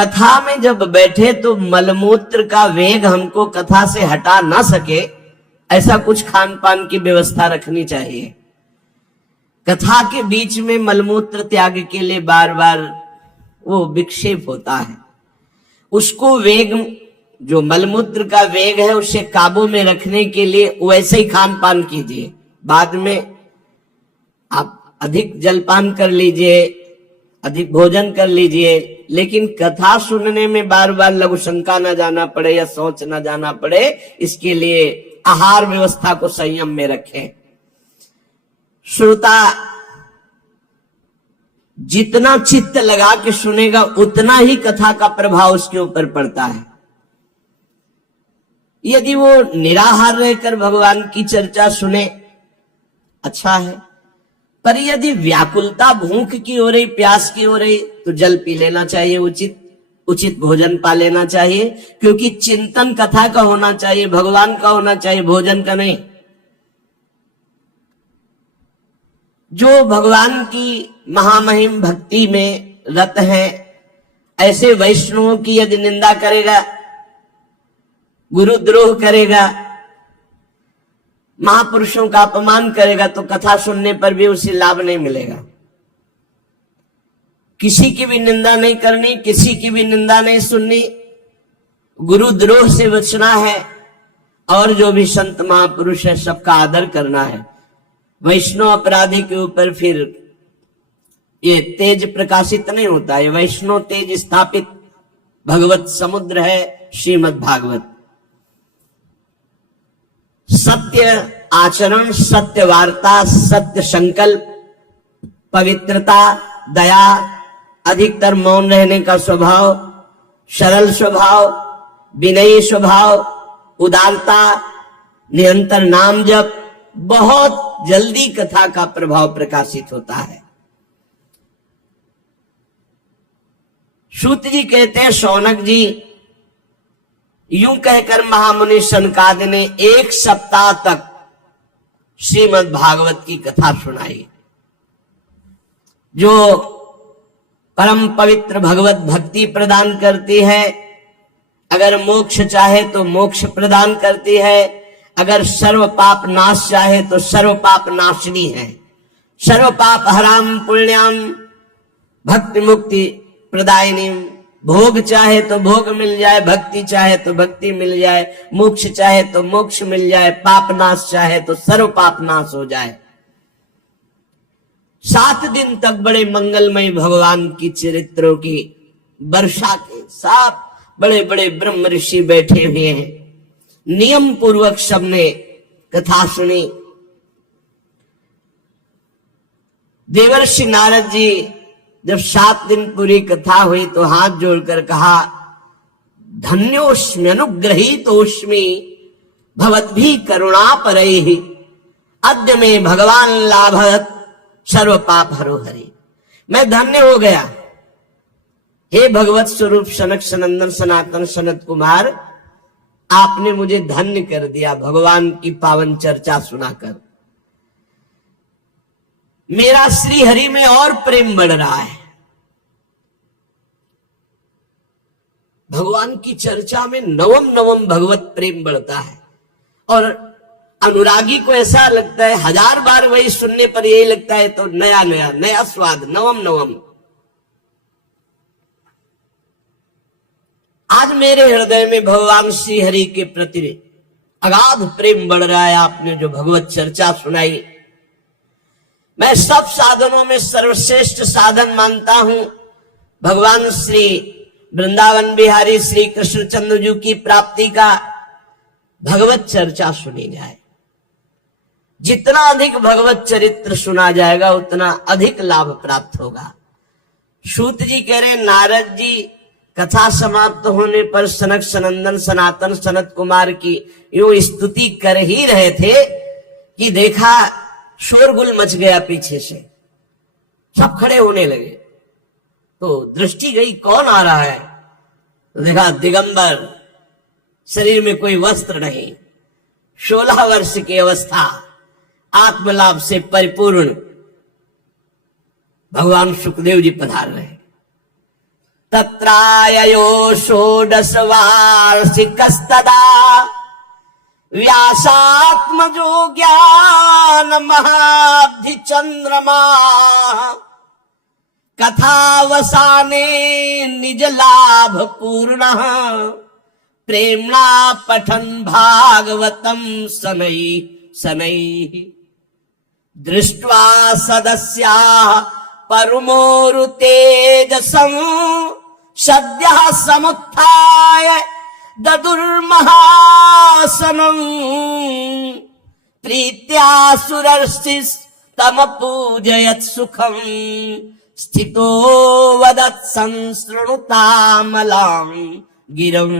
कथा में जब बैठे तो मलमूत्र का वेग हमको कथा से हटा ना सके, ऐसा कुछ खान पान की व्यवस्था रखनी चाहिए। कथा के बीच में मलमूत्र त्याग के लिए बार बार वो विक्षेप होता है, उसको वेग, जो मलमूत्र का वेग है उसे काबू में रखने के लिए वैसे ही खान पान कीजिए। बाद में आप अधिक जलपान कर लीजिए, अधिक भोजन कर लीजिए, लेकिन कथा सुनने में बार बार लघु शंका न जाना पड़े या सोच न जाना पड़े, इसके लिए आहार व्यवस्था को संयम में रखें। श्रोता जितना चित्त लगा के सुनेगा उतना ही कथा का प्रभाव उसके ऊपर पड़ता है। यदि वो निराहार रहकर भगवान की चर्चा सुने, अच्छा है, पर यदि व्याकुलता भूख की हो रही, प्यास की हो रही, तो जल पी लेना चाहिए, उचित भोजन पा लेना चाहिए, क्योंकि चिंतन कथा का होना चाहिए, भगवान का होना चाहिए, भोजन का नहीं। जो भगवान की महामहिम भक्ति में रत हैं, ऐसे वैष्णवों की यदि निंदा करेगा, गुरुद्रोह करेगा, महापुरुषों का अपमान करेगा, तो कथा सुनने पर भी उसे लाभ नहीं मिलेगा। किसी की भी निंदा नहीं करनी, किसी की भी निंदा नहीं सुननी, गुरुद्रोह से बचना है, और जो भी संत महापुरुष है सबका आदर करना है। वैष्णव अपराधी के ऊपर फिर ये तेज प्रकाशित नहीं होता है। वैष्णव तेज स्थापित भगवत समुद्र है श्रीमद् भागवत। सत्य आचरण, सत्य वार्ता, सत्य संकल्प, पवित्रता, दया, अधिकतर मौन रहने का स्वभाव, सरल स्वभाव, विनयी स्वभाव, उदारता, निरंतर नाम जप, बहुत जल्दी कथा का प्रभाव प्रकाशित होता है। सूत जी कहते हैं, शौनक जी, यूं कहकर महामुनि सनकादि ने 1 सप्ताह तक श्रीमद् भागवत की कथा सुनाई। जो परम पवित्र भगवत भक्ति प्रदान करती है, अगर मोक्ष चाहे तो मोक्ष प्रदान करती है, अगर सर्व पाप नाश चाहे तो सर्व पाप नाशनी है। सर्व पाप हराम पुण्याम भक्ति मुक्ति प्रदायिनी। भोग चाहे तो भोग मिल जाए, भक्ति चाहे तो भक्ति मिल जाए, मोक्ष चाहे तो मोक्ष मिल जाए, पाप नाश चाहे तो सर्व पाप नाश हो जाए। 7 दिन तक बड़े मंगलमय भगवान की चरित्रों की वर्षा के साथ बड़े बड़े ब्रह्म ऋषि बैठे हुए हैं। नियम पूर्वक सबने कथा सुनी। देवर्षि नारद जी जब 7 दिन पूरी कथा हुई तो हाथ जोड़कर कहा, धन्योस्मि अनुग्रहीतोस्मि भवद्भिः करुणा परैः अद्य में भगवान लाभत सर्व पाप हरो हरि। मैं धन्य हो गया, हे भगवत स्वरूप सनक सनंदन सनातन सनत कुमार, आपने मुझे धन्य कर दिया भगवान की पावन चर्चा सुनाकर। मेरा श्री हरि में और प्रेम बढ़ रहा है। भगवान की चर्चा में नवम नवम भगवत प्रेम बढ़ता है, और अनुरागी को ऐसा लगता है 1000 बार वही सुनने पर यही लगता है तो नया नया नया स्वाद, नवम नवम। आज मेरे हृदय में भगवान श्री हरि के प्रति अगाध प्रेम बढ़ रहा है। आपने जो भगवत चर्चा सुनाई, मैं सब साधनों में सर्वश्रेष्ठ साधन मानता हूं भगवान श्री वृंदावन बिहारी श्री कृष्णचंद्र जी की प्राप्ति का भगवत चर्चा सुनी जाए। जितना अधिक भगवत चरित्र सुना जाएगा उतना अधिक लाभ प्राप्त होगा। सूत जी कह रहे, नारद जी कथा समाप्त होने पर सनक सनंदन सनातन सनत कुमार की यूं स्तुति कर ही रहे थे कि देखा शोरगुल मच गया, पीछे से सब खड़े होने लगे। तो दृष्टि गई, कौन आ रहा है? तो देखा दिगंबर, शरीर में कोई वस्त्र नहीं, 16 वर्ष की अवस्था, आत्मलाभ से परिपूर्ण भगवान सुखदेव जी पधार रहे। तत्राययो षोडश वार्षिकस्तदा व्यासात्मजो ज्ञान महाब्धि चंद्रमा कथावसाने निज लाभ पूर्ण प्रेमणा पठन भागवतम शनै शनै दृष्ट्वा सदस्या परमोरुतेजसं सद्यः समुत्थाय ददुर्महासनं प्रीत्या सुरर्षिस्तमपूजयत् सुखं स्थितो वदत् संसृणुतामलां गिरं।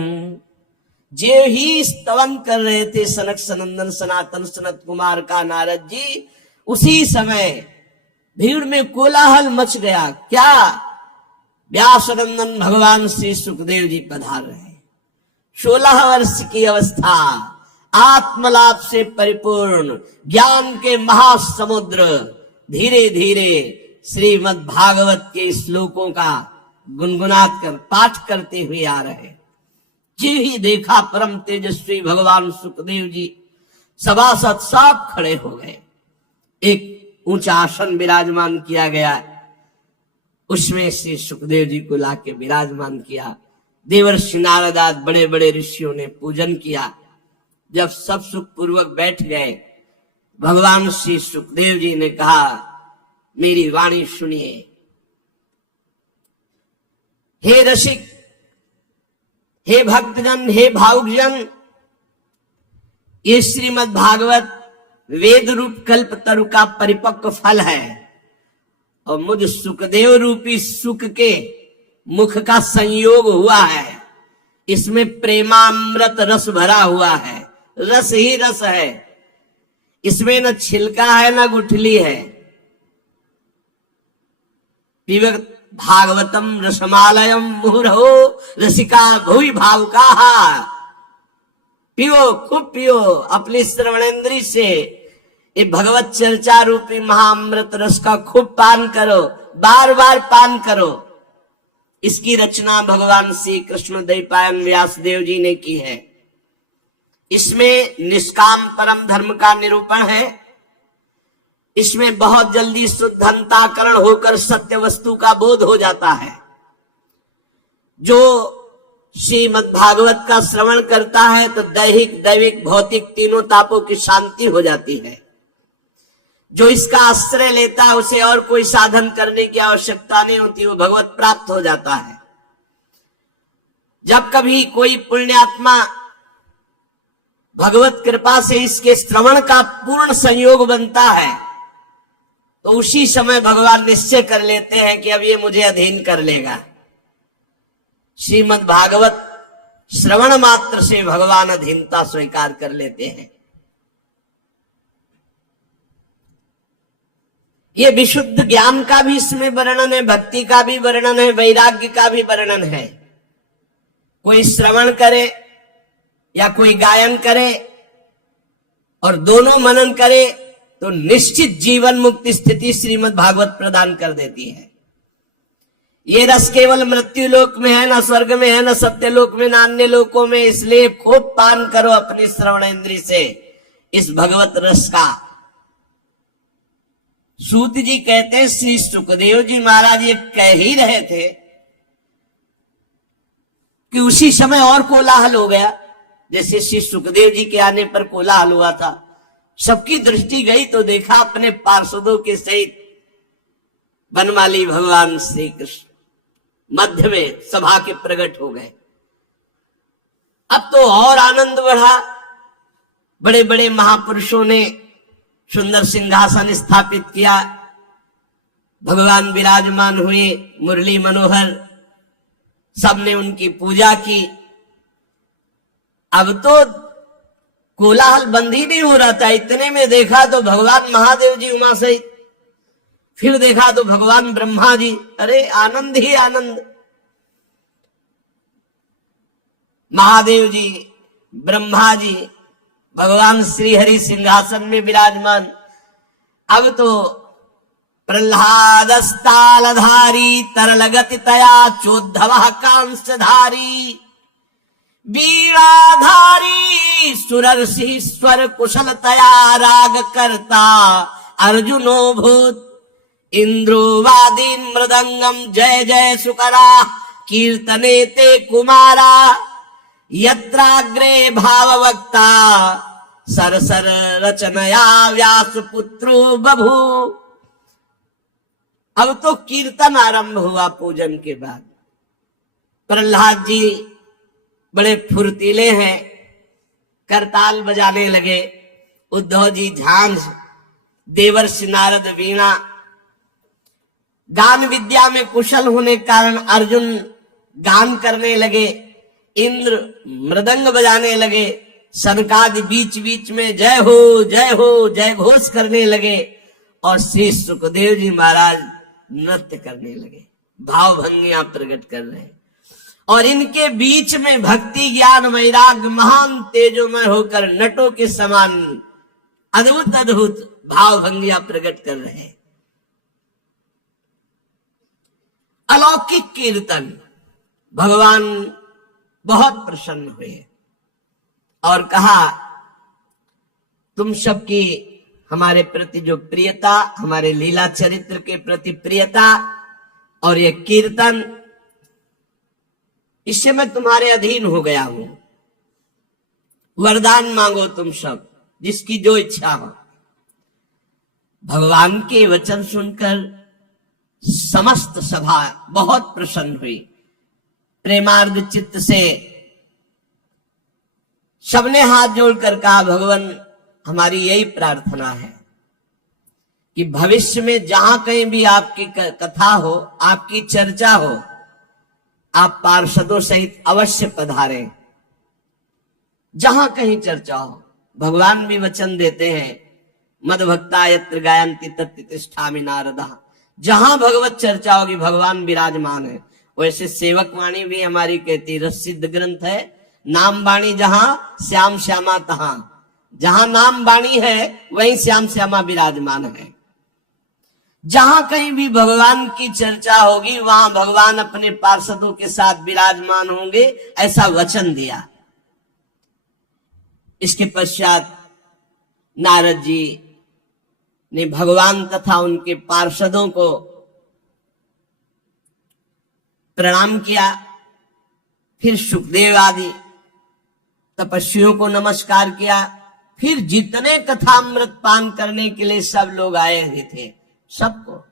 जे ही स्तवन कर रहे थे सनक सनंदन सनातन सनत कुमार का नारद जी, उसी समय भीड़ में कोलाहल मच गया। क्या? व्यासनंदन भगवान श्री सुखदेव जी पधार रहे। 16 वर्ष की अवस्था, आत्मलाभ से परिपूर्ण, ज्ञान के महासमुद्र, धीरे धीरे श्रीमद् भागवत के श्लोकों का गुनगुनात कर पाठ करते हुए आ रहे। जी ही देखा परम तेजस्वी भगवान सुखदेव जी सभासद सब खड़े हो गए। एक ऊंचा आसन विराजमान किया गया, उसमें श्री सुखदेव जी को लाके विराजमान किया। देवर्षि नारद आदि बड़े बड़े ऋषियों ने पूजन किया। जब सब सुख पूर्वक बैठ गए, भगवान श्री सुखदेव जी ने कहा, मेरी वाणी सुनिए। हे रसिक, हे भक्तजन, हे भावुकजन, ये श्रीमद् भागवत वेद रूप कल्प तरु का परिपक्व फल है और मुझ सुखदेव रूपी सुख के मुख का संयोग हुआ है। इसमें प्रेमामृत रस भरा हुआ है, रस ही रस है। इसमें न छिलका है न गुठली है। पिबत भागवतम रसमालयम मुहुरहो रसिका भुवि भावुकाः। पियो, खूब पियो, अपनी श्रवणेंद्री से ये भगवत चर्चा रूपी महाअमृत रस का खूब पान करो, बार बार पान करो। इसकी रचना भगवान श्री कृष्ण द्वैपायन व्यासदेव जी ने की है। इसमें निष्काम परम धर्म का निरूपण है। इसमें बहुत जल्दी शुद्धंताकरण होकर सत्य वस्तु का बोध हो जाता है। जो श्रीमद् भागवत का श्रवण करता है तो दैहिक दैविक भौतिक तीनों तापों की शांति हो जाती है। जो इसका आश्रय लेता है उसे और कोई साधन करने की आवश्यकता नहीं होती, वो भगवत प्राप्त हो जाता है। जब कभी कोई पुण्यात्मा भगवत कृपा से इसके श्रवण का पूर्ण संयोग बनता है तो उसी समय भगवान निश्चय कर लेते हैं कि अब ये मुझे अधीन कर लेगा। श्रीमद् भागवत श्रवण मात्र से भगवान अधीनता स्वीकार कर लेते हैं। ये विशुद्ध ज्ञान का भी इसमें वर्णन है, भक्ति का भी वर्णन है, वैराग्य का भी वर्णन है। कोई श्रवण करे या कोई गायन करे और दोनों मनन करे तो निश्चित जीवन मुक्ति स्थिति श्रीमद् भागवत प्रदान कर देती है। ये रस केवल मृत्यु लोक में है, न स्वर्ग में है, न सत्य लोक में, न अन्य लोकों में। इसलिए खूब पान करो अपनी श्रवण इंद्री से इस भगवत रस का। सूत जी कहते हैं श्री सुखदेव जी महाराज ये कह ही रहे थे कि उसी समय और कोलाहल हो गया। जैसे श्री सुखदेव जी के आने पर कोलाहल हुआ था, सबकी दृष्टि गई तो देखा अपने पार्षदों के सहित बनमाली भगवान श्री कृष्ण मध्य में सभा के प्रकट हो गए। अब तो और आनंद बढ़ा। बड़े बड़े महापुरुषों ने सुंदर सिंहासन स्थापित किया, भगवान विराजमान हुए, मुरली मनोहर, सबने उनकी पूजा की। अब तो कोलाहल बंद ही नहीं हो रहा था। इतने में देखा तो भगवान महादेव जी उमा सहित, फिर देखा तो भगवान ब्रह्मा जी। अरे आनंद ही आनंद। महादेव जी, ब्रह्मा जी, भगवान श्री हरि सिंहासन में विराजमान। अब तो प्रह्लादस्तालधारी तरलगति तया चोद्धव कांसधारी वीणाधारी सुरर्षि स्वर कुशलतया राग करता अर्जुनो भूत इंद्रो वादीन मृदंगम जय जय सुकरा कीर्तने ते कुमारा यत्राग्रे भाववक्ता सरसर रचनया व्यास पुत्रो बभू। अब तो कीर्तन आरंभ हुआ पूजन के बाद। प्रहलाद जी बड़े फुर्तीले हैं, करताल बजाने लगे, उद्धव जी झांझ, देवर्षि नारद वीणा। गान विद्या में कुशल होने के कारण अर्जुन गान करने लगे, इंद्र मृदंग बजाने लगे, सनकादि बीच बीच में जय हो जय घोष करने लगे और श्री सुखदेव जी महाराज नृत्य करने लगे, भाव भंगियां प्रकट कर रहे हैं। और इनके बीच में भक्ति ज्ञान वैराग्य महान तेजोमय होकर नटों के समान अद्भुत अद्भुत भाव भंगियां प्रकट कर रहे हैं। अलौकिक कीर्तन, भगवान बहुत प्रसन्न हुए और कहा तुम सबकी हमारे प्रति जो प्रियता, हमारे लीला चरित्र के प्रति प्रियता और ये कीर्तन, इससे मैं तुम्हारे अधीन हो गया हूं। वरदान मांगो तुम सब, जिसकी जो इच्छा हो। भगवान के वचन सुनकर समस्त सभा बहुत प्रसन्न हुई, प्रेमार्द चित्त से सबने हाथ जोड़कर कहा भगवान हमारी यही प्रार्थना है कि भविष्य में जहां कहीं भी आपकी कथा हो, आपकी चर्चा हो, आप पार्षदों सहित अवश्य पधारें। जहां कहीं चर्चा हो, भगवान भी वचन देते हैं मद भक्ता यत्र गायन्ति तत्र तिष्ठामि नारदा। जहां भगवत चर्चा होगी भगवान विराजमान है। वैसे सेवक वाणी भी हमारी कहती, रसिद्ध ग्रंथ है, नाम वाणी जहां श्याम श्यामा तहां। जहां नाम वाणी है वहीं श्याम श्यामा विराजमान है। जहां कहीं भी भगवान की चर्चा होगी वहां भगवान अपने पार्षदों के साथ विराजमान होंगे, ऐसा वचन दिया। इसके पश्चात नारद जी ने भगवान तथा उनके पार्षदों को प्रणाम किया। फिर सुखदेव आदि तपस्वियों को नमस्कार किया। फिर जितने कथामृत पान करने के लिए सब लोग आए हुए थे, सबको,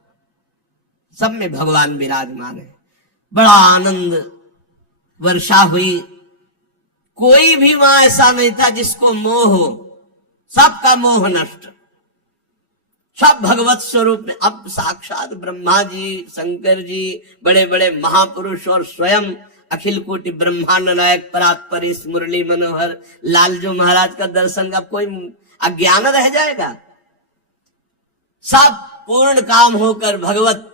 सब में भगवान विराजमान है। बड़ा आनंद वर्षा हुई। कोई भी वहां ऐसा नहीं था जिसको मोह हो, सबका मोह नष्ट, सब भगवत स्वरूप में। अब साक्षात ब्रह्मा जी, शंकर जी, बड़े बड़े महापुरुष और स्वयं अखिल कोटि ब्रह्मांड नायक परात्पर इस मुरली मनोहर लालजू महाराज का दर्शन का कोई अज्ञान रह जाएगा। सब पूर्ण काम होकर भगवत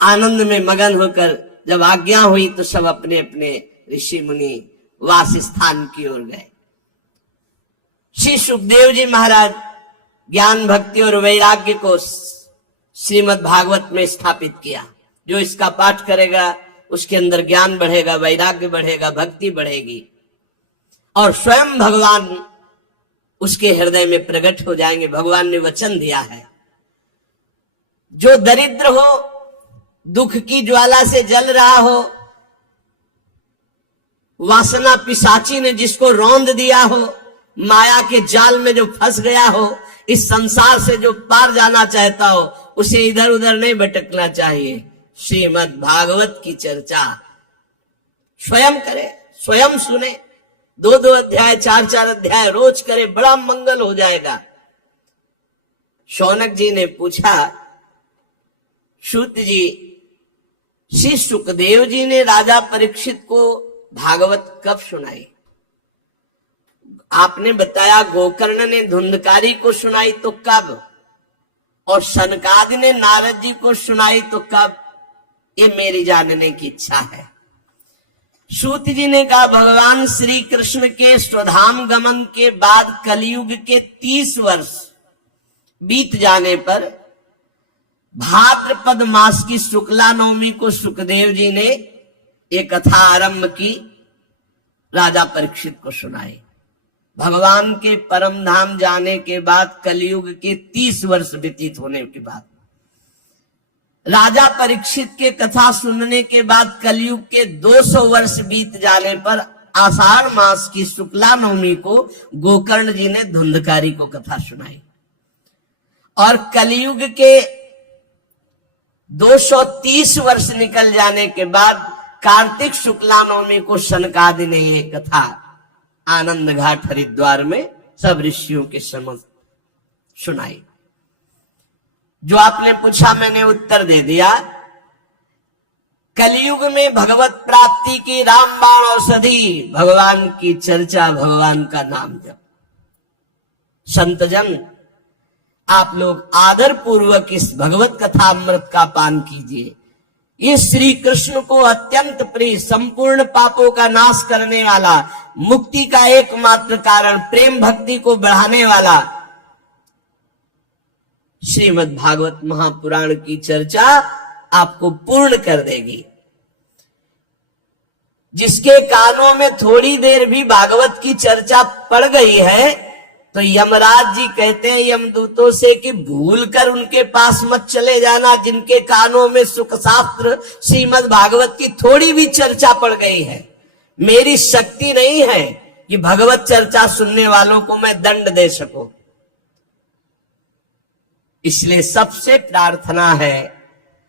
आनंद में मगन होकर जब आज्ञा हुई तो सब अपने अपने ऋषि मुनि वास स्थान की ओर गए। श्री सुखदेव जी महाराज ज्ञान भक्ति और वैराग्य को श्रीमद् भागवत में स्थापित किया। जो इसका पाठ करेगा उसके अंदर ज्ञान बढ़ेगा, वैराग्य बढ़ेगा, भक्ति बढ़ेगी और स्वयं भगवान उसके हृदय में प्रकट हो जाएंगे। भगवान ने वचन दिया है, जो दरिद्र हो, दुख की ज्वाला से जल रहा हो, वासना पिशाची ने जिसको रौंद दिया हो, माया के जाल में जो फंस गया हो, इस संसार से जो पार जाना चाहता हो, उसे इधर उधर नहीं भटकना चाहिए। श्रीमद् भागवत की चर्चा स्वयं करे, स्वयं सुने, 2-2 अध्याय 4-4 अध्याय रोज करे, बड़ा मंगल हो जाएगा। शौनक जी ने पूछा, सूत जी, श्री सुखदेव जी ने राजा परीक्षित को भागवत कब सुनाई? आपने बताया गोकर्ण ने धुंधकारी को सुनाई तो कब, और सनकादि ने नारद जी को सुनाई तो कब? ये मेरी जानने की इच्छा है। सूत जी ने कहा, भगवान श्री कृष्ण के स्वधाम गमन के बाद कलयुग के 30 वर्ष बीत जाने पर भाद्रपद मास की शुक्ला नवमी को सुखदेव जी ने एक कथा आरंभ की, राजा परीक्षित को सुनाई। भगवान के परम धाम जाने के बाद कलयुग के 30 वर्ष व्यतीत होने के बाद, राजा परीक्षित के कथा सुनने के बाद कलयुग के 200 वर्ष बीत जाने पर आषाढ़ मास की शुक्ला नवमी को गोकर्ण जी ने धुंधकारी को कथा सुनाई। और कलयुग के 230 वर्ष निकल जाने के बाद कार्तिक शुक्ला नवमी को सनकादि ने ये कथा आनंद घाट हरिद्वार में सब ऋषियों के समक्ष सुनाई। जो आपने पूछा मैंने उत्तर दे दिया। कलयुग में भगवत प्राप्ति की रामबाण औषधि भगवान की चर्चा, भगवान का नाम जप। संतजन, आप लोग आदर पूर्वक इस भगवत कथा अमृत का पान कीजिए। ये श्री कृष्ण को अत्यंत प्रिय, संपूर्ण पापों का नाश करने वाला, मुक्ति का एकमात्र कारण, प्रेम भक्ति को बढ़ाने वाला श्रीमद् भागवत महापुराण की चर्चा आपको पूर्ण कर देगी। जिसके कानों में थोड़ी देर भी भागवत की चर्चा पड़ गई है तो यमराज जी कहते हैं यमदूतों से कि भूल कर उनके पास मत चले जाना, जिनके कानों में सुख शास्त्र श्रीमद् भागवत की थोड़ी भी चर्चा पड़ गई है। मेरी शक्ति नहीं है कि भगवत चर्चा सुनने वालों को मैं दंड दे सकूं। इसलिए सबसे प्रार्थना है,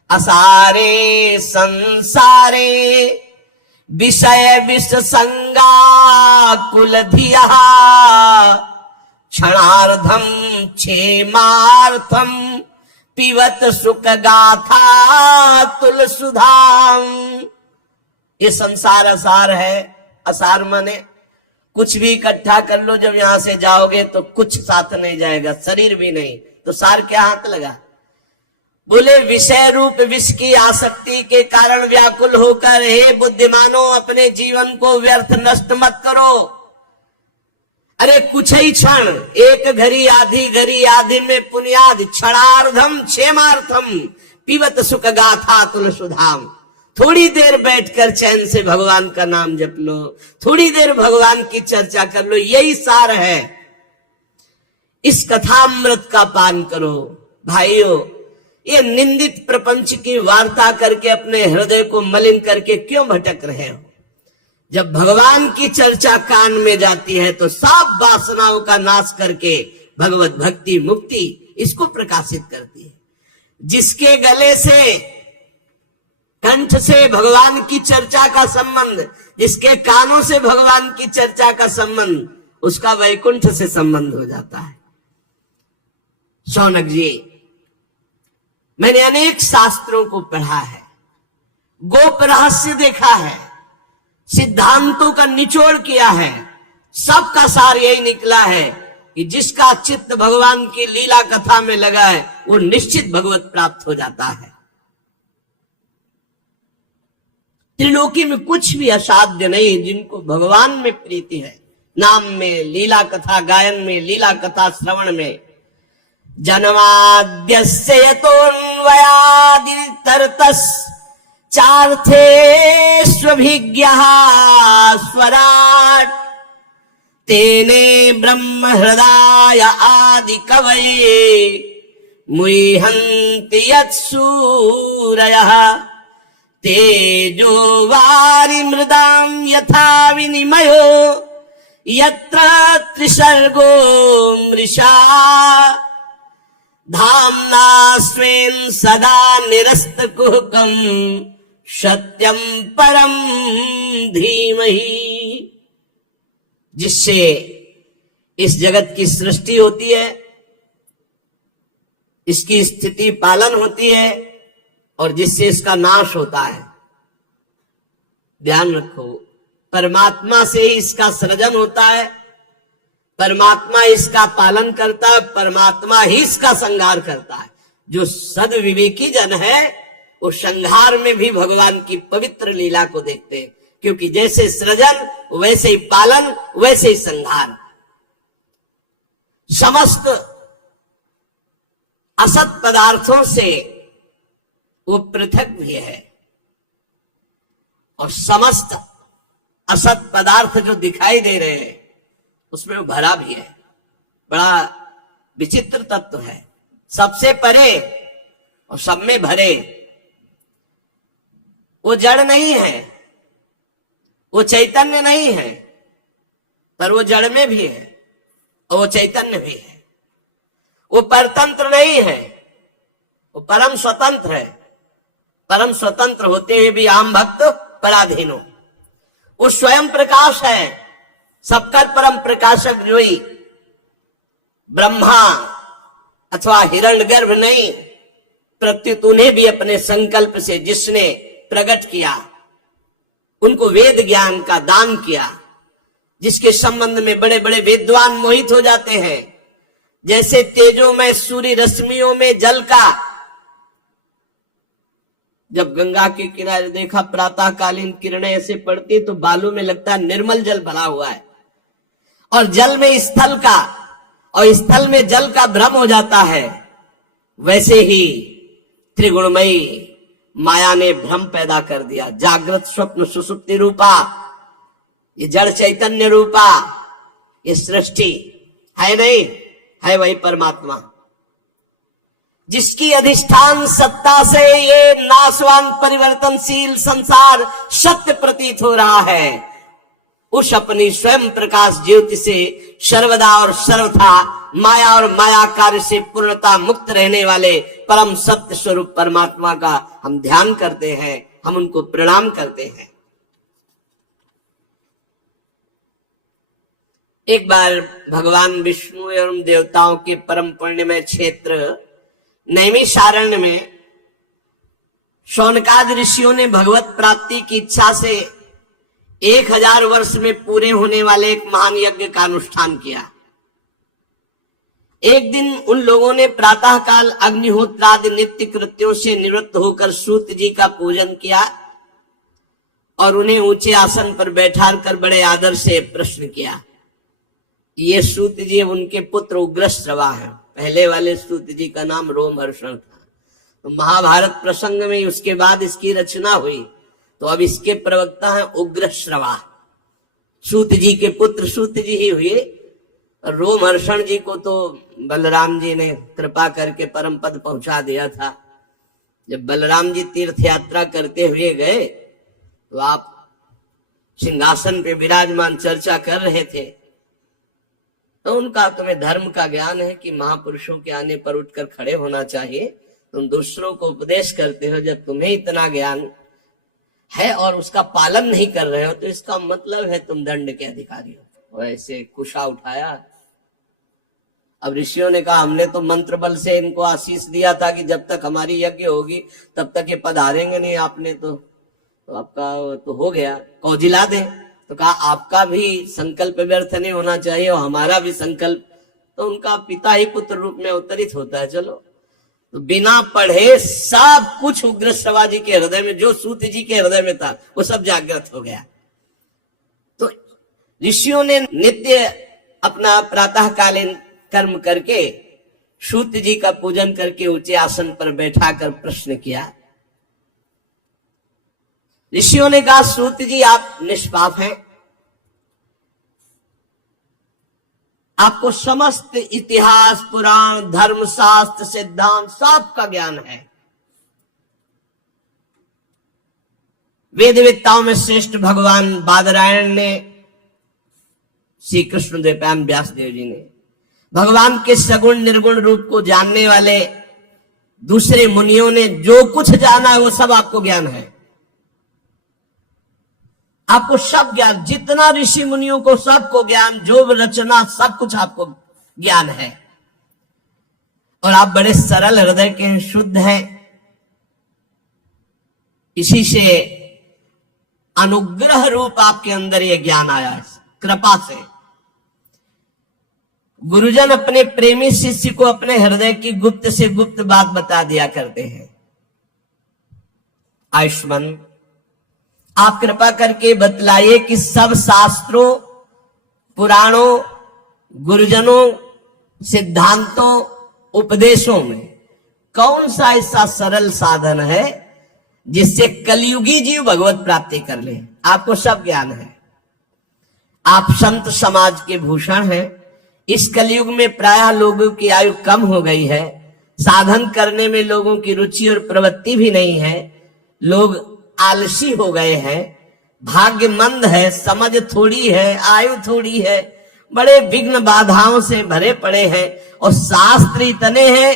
असारे संसारे विषय विष संगा कुल धिया क्षणार्धम क्षेमार्थम पिबत सुख गाथा तुल सुधाम। ये संसार असार है। असार माने कुछ भी इकट्ठा कर लो, जब यहां से जाओगे तो कुछ साथ नहीं जाएगा, शरीर भी नहीं, तो सार क्या हाथ लगा। बोले विषय रूप विष की आसक्ति के कारण व्याकुल होकर हे बुद्धिमानों अपने जीवन को व्यर्थ नष्ट मत करो। अरे कुछ ही क्षण, एक घड़ी आधी में पुण्याद क्षणार्धम क्षेमार्थम पिबत सुख गाथा तुल सुधाम। थोड़ी देर बैठकर चैन से भगवान का नाम जप लो, थोड़ी देर भगवान की चर्चा कर लो, यही सार है। इस कथामृत का पान करो। भाइयों, ये निंदित प्रपंच की वार्ता करके अपने हृदय को मलिन करके क्यों भटक रहे हो। जब भगवान की चर्चा कान में जाती है तो सब वासनाओं का नाश करके भगवत भक्ति मुक्ति इसको प्रकाशित करती है। जिसके गले से, कंठ से भगवान की चर्चा का संबंध, जिसके कानों से भगवान की चर्चा का संबंध, उसका वैकुंठ से संबंध हो जाता है। शौनक जी, मैंने अनेक शास्त्रों को पढ़ा है, गोप रहस्य देखा है, सिद्धांतों का निचोड़ किया है। सबका सार यही निकला है कि जिसका चित्त भगवान की लीला कथा में लगा है वो निश्चित भगवत प्राप्त हो जाता है। त्रिलोकी में कुछ भी असाध्य नहीं जिनको भगवान में प्रीति है। नाम में, लीला कथा गायन में, लीला कथा श्रवण में। जन्माद्यस्य यतोऽन्वयादितरतस् चार्थेष्वभिज्ञः स्वराट् तेने ब्रह्म हृदय आदि कवये मुह्यन्ति यत्सूरयः तेजो वारि मृदां यथा विनिमयो यत्र त्रिसर्गो मृषा धाम्ना स्वेन सदा निरस्तकुहकं सत्यं परम धीमहि। जिससे इस जगत की सृष्टि होती है, इसकी स्थिति पालन होती है और जिससे इसका नाश होता है। ध्यान रखो, परमात्मा से ही इसका सृजन होता है, परमात्मा इसका पालन करता है, परमात्मा ही इसका संहार करता है। जो सद्विवेकी जन है वो संहार में भी भगवान की पवित्र लीला को देखते हैं, क्योंकि जैसे सृजन वैसे ही पालन वैसे ही संहार। समस्त असत पदार्थों से वो पृथक भी है, और समस्त असत पदार्थ जो दिखाई दे रहे हैं उसमें वो भरा भी है। बड़ा विचित्र तत्व है, सबसे परे और सब में भरे। वो जड़ नहीं है, वो चैतन्य नहीं है, पर वो जड़ में भी है और वो चैतन्य भी है। वो परतंत्र नहीं है, वो परम स्वतंत्र है। परम स्वतंत्र होते हुए भी आम भक्त पराधीन हो। वो स्वयं प्रकाश है, सबका परम प्रकाशक जो ही ब्रह्मा अथवा हिरण्यगर्भ नहीं, प्रत्युत उन्हें भी अपने संकल्प से जिसने प्रकट किया, उनको वेद ज्ञान का दान किया, जिसके संबंध में बड़े बड़े विद्वान मोहित हो जाते हैं। जैसे तेजोमय सूर्य रश्मियों में जल का, जब गंगा के किनारे देखा प्रातःकालीन किरणें ऐसे पड़ती तो बालू में लगता है निर्मल जल भरा हुआ है, और जल में स्थल का और स्थल में जल का भ्रम हो जाता है। वैसे ही त्रिगुणमयी माया ने भ्रम पैदा कर दिया। जागृत स्वप्न सुषुप्ति रूपा, ये जड़ चैतन्य रूपा ये सृष्टि है नहीं, है वही परमात्मा, जिसकी अधिष्ठान सत्ता से ये नाशवान परिवर्तनशील संसार सत्य प्रतीत हो रहा है। उस अपनी स्वयं प्रकाश ज्योति से सर्वदा और सर्वथा माया और माया कार्य से पूर्णता मुक्त रहने वाले परम सत्य स्वरूप परमात्मा का हम ध्यान करते हैं, हम उनको प्रणाम करते हैं। एक बार भगवान विष्णु एवं देवताओं के परम पुण्यमय क्षेत्र नैमिषारण्य में शौनकाद ऋषियों ने भगवत प्राप्ति की इच्छा से 1000 वर्ष में पूरे होने वाले एक महान यज्ञ का अनुष्ठान किया। एक दिन उन लोगों ने प्रातः काल अग्निहोत्रादि नित्य कृत्यों से निवृत्त होकर सूत जी का पूजन किया और उन्हें ऊंचे आसन पर बैठाकर बड़े आदर से प्रश्न किया। ये सूत जी उनके पुत्र उग्रश्रवा हैं। पहले वाले सूत जी का नाम रोमहर्षण था। तो महाभारत प्रसंग में उसके बाद इसकी रचना हुई, तो अब इसके प्रवक्ता हैं उग्रश्रवा। सूत जी के पुत्र सूत जी ही हुए। रोमहर्षण जी को तो बलराम जी ने कृपा करके परम पद पहुंचा दिया था। जब बलराम जी तीर्थ यात्रा करते हुए गए तो आप सिंहासन पे विराजमान चर्चा कर रहे थे, तो उनका तुम्हें धर्म का ज्ञान है कि महापुरुषों के आने पर उठकर खड़े होना चाहिए, तुम दूसरों को उपदेश करते हो। जब तुम्हें इतना ज्ञान है और उसका पालन नहीं कर रहे हो तो इसका मतलब है तुम दंड के अधिकारी हो। वैसे कुशा उठाया। अब ऋषियों ने कहा हमने तो मंत्र बल से इनको आशीष दिया था कि जब तक हमारी यज्ञ होगी तब तक ये पधारेंगे नहीं, आपने तो आपका तो हो गया, कौजिला दे। तो कहा आपका भी संकल्प व्यर्थ नहीं होना चाहिए और हमारा भी संकल्प। तो उनका पिता ही पुत्र रूप में अवतरित होता है। चलो, तो बिना पढ़े सब कुछ उग्रश्रवा जी के हृदय में, जो सूत जी के हृदय में था, वो सब जागृत हो गया। तो ऋषियों ने नित्य अपना प्रातःकालीन कर्म करके सूत जी का पूजन करके ऊंचे आसन पर बैठाकर प्रश्न किया। ऋषियों ने कहा सूत जी आप निष्पाप हैं, आपको समस्त इतिहास पुराण धर्म शास्त्र सिद्धांत सब का ज्ञान है। वेदवेत्ताओं में श्रेष्ठ भगवान बादरायण ने, श्री कृष्ण द्वैपायन व्यास देव जी ने, भगवान के सगुण निर्गुण रूप को जानने वाले दूसरे मुनियों ने जो कुछ जाना है वो सब आपको ज्ञान है। आपको सब ज्ञान, जितना ऋषि मुनियों को सबको ज्ञान, जो रचना सब कुछ आपको ज्ञान है। और आप बड़े सरल हृदय के हैं, शुद्ध हैं। इसी से अनुग्रह रूप आपके अंदर ये ज्ञान आया है, कृपा से। गुरुजन अपने प्रेमी शिष्य को अपने हृदय की गुप्त से गुप्त बात बता दिया करते हैं। आयुष्मान, आप कृपा करके बतलाइए कि सब शास्त्रों, पुराणों, गुरुजनों, सिद्धांतों, उपदेशों में कौन सा ऐसा सरल साधन है जिससे कलयुगी जीव भगवत प्राप्ति कर ले? आपको सब ज्ञान है, आप संत समाज के भूषण हैं। इस कलयुग में प्रायः लोगों की आयु कम हो गई है, साधन करने में लोगों की रुचि और प्रवृत्ति भी नहीं है, लोग आलसी हो गए हैं, भाग्यमंद है, समझ थोड़ी है, आयु थोड़ी है, बड़े विघ्न बाधाओं से भरे पड़े हैं और शास्त्र इतने हैं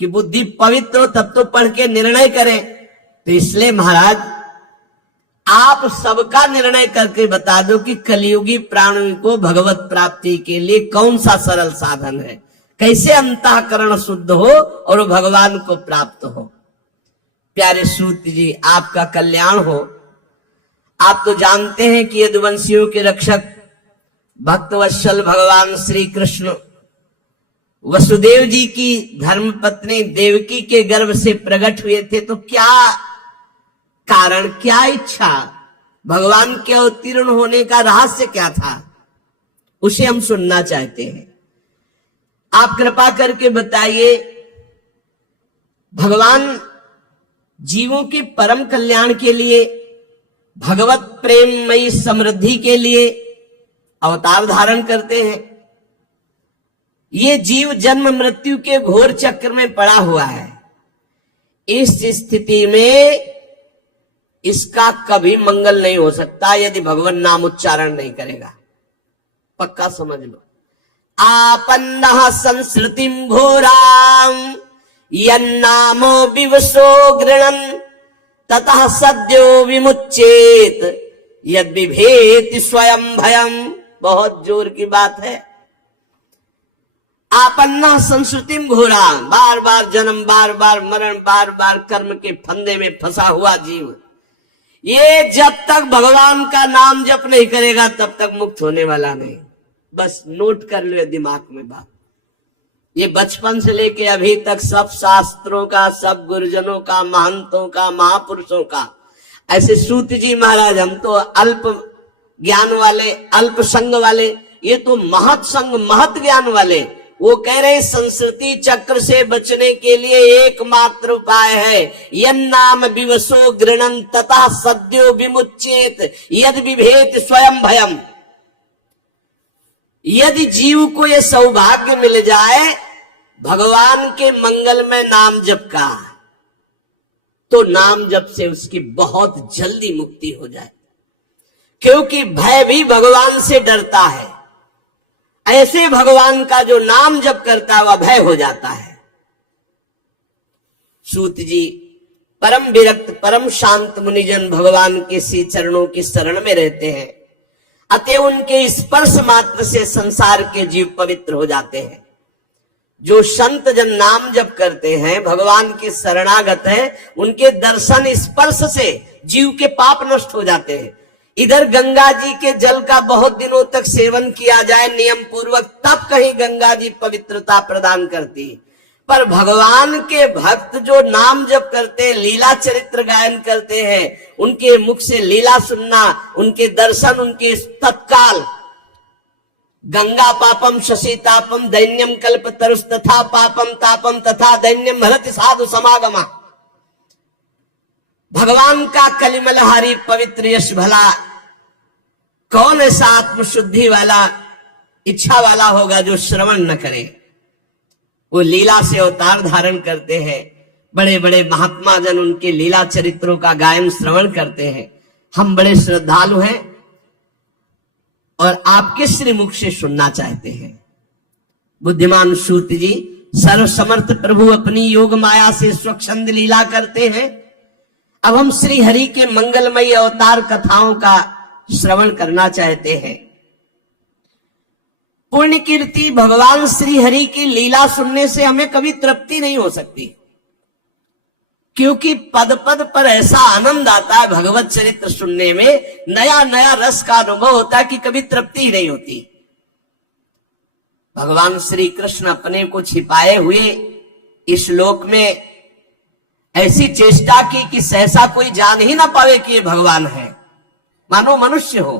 कि बुद्धि पवित्र हो तब तो पढ़ के निर्णय करें। तो इसलिए महाराज आप सबका निर्णय करके बता दो कि कलयुगी प्राणी को भगवत प्राप्ति के लिए कौन सा सरल साधन है, कैसे अंतःकरण शुद्ध हो और भगवान को प्राप्त हो। प्यारे सूत जी, आपका कल्याण हो। आप तो जानते हैं कि यदुवंशियों के रक्षक भक्तवत्सल भगवान श्री कृष्ण वसुदेव जी की धर्मपत्नी देवकी के गर्भ से प्रकट हुए थे। तो क्या कारण, क्या इच्छा, भगवान के अवतीर्ण होने का रहस्य क्या था, उसे हम सुनना चाहते हैं। आप कृपा करके बताइए। भगवान जीवों के परम कल्याण के लिए, भगवत प्रेममयी समृद्धि के लिए अवतार धारण करते हैं। ये जीव जन्म मृत्यु के घोर चक्र में पड़ा हुआ है। इस स्थिति में इसका कभी मंगल नहीं हो सकता यदि भगवान नाम उच्चारण नहीं करेगा। पक्का समझ लो। आपन्नः संस्कृतिम घोराम यन्नामो विवशो गृणन् ततः सद्यो विमुच्येत यद बिभेति स्वयं भयम्। बहुत जोर की बात है। आपन्ना संस्कृतिम घोरा, बार बार जन्म, बार बार मरण, बार बार कर्म के फंदे में फंसा हुआ जीव, ये जब तक भगवान का नाम जप नहीं करेगा तब तक मुक्त होने वाला नहीं। बस नोट कर लो दिमाग में बात। ये बचपन से लेके अभी तक सब शास्त्रों का, सब गुरुजनों का, महंतों का, महापुरुषों का, ऐसे सूत जी महाराज, हम तो अल्प ज्ञान वाले, अल्प संग वाले, ये तो महत संग, महत ज्ञान वाले, वो कह रहे संस्कृति चक्र से बचने के लिए एकमात्र उपाय है यन्नाम विवशो गृणन् तथा सद्यो विमुच्येत यद विभेत स्वयं भयम्। यदि जीव को यह सौभाग्य मिल जाए भगवान के मंगलमय नाम जप का, तो नाम जप से उसकी बहुत जल्दी मुक्ति हो जाए, क्योंकि भय भी भगवान से डरता है। ऐसे भगवान का जो नाम जप करता है वह भय हो जाता है। सूत जी परम विरक्त, परम शांत मुनिजन भगवान के श्री चरणों की शरण में रहते हैं, अतः उनके स्पर्श मात्र से संसार के जीव पवित्र हो जाते हैं। जो संत जन नाम जप करते हैं, भगवान के शरणागत हैं, उनके दर्शन स्पर्श से जीव के पाप नष्ट हो जाते हैं। इधर गंगा जी के जल का बहुत दिनों तक सेवन किया जाए नियम पूर्वक, तब कहीं गंगा जी पवित्रता प्रदान करती। पर भगवान के भक्त जो नाम जप करते हैं, लीला चरित्र गायन करते हैं, उनके मुख से लीला सुनना, उनके दर्शन, उनके तत्काल गंगा पापम शशि तापम दैन्यम कल्प तरुष तथा पापम तापम तथा दैन्यम हरति साधु समागमा। भगवान का कलिमलहारी पवित्र यश भला कौन ऐसा आत्मशुद्धि वाला, इच्छा वाला होगा जो श्रवण न करे। वो लीला से अवतार धारण करते हैं, बड़े बड़े महात्मा जन उनके लीला चरित्रों का गायन श्रवण करते हैं। हम बड़े श्रद्धालु हैं और आपके श्रीमुख से सुनना चाहते हैं। बुद्धिमान सूत जी, सर्वसमर्थ प्रभु अपनी योग माया से स्वच्छंद लीला करते हैं। अब हम श्री हरि के मंगलमयी अवतार कथाओं का श्रवण करना चाहते हैं। पुण्य कीर्ति भगवान श्री हरि की लीला सुनने से हमें कभी तृप्ति नहीं हो सकती, क्योंकि पद पद पर ऐसा आनंद आता है भगवत चरित्र सुनने में, नया नया रस का अनुभव होता है कि कभी तृप्ति ही नहीं होती। भगवान श्री कृष्ण अपने को छिपाए हुए इस लोक में ऐसी चेष्टा की कि सहसा कोई जान ही ना पावे कि ये भगवान है, मानो मनुष्य हो।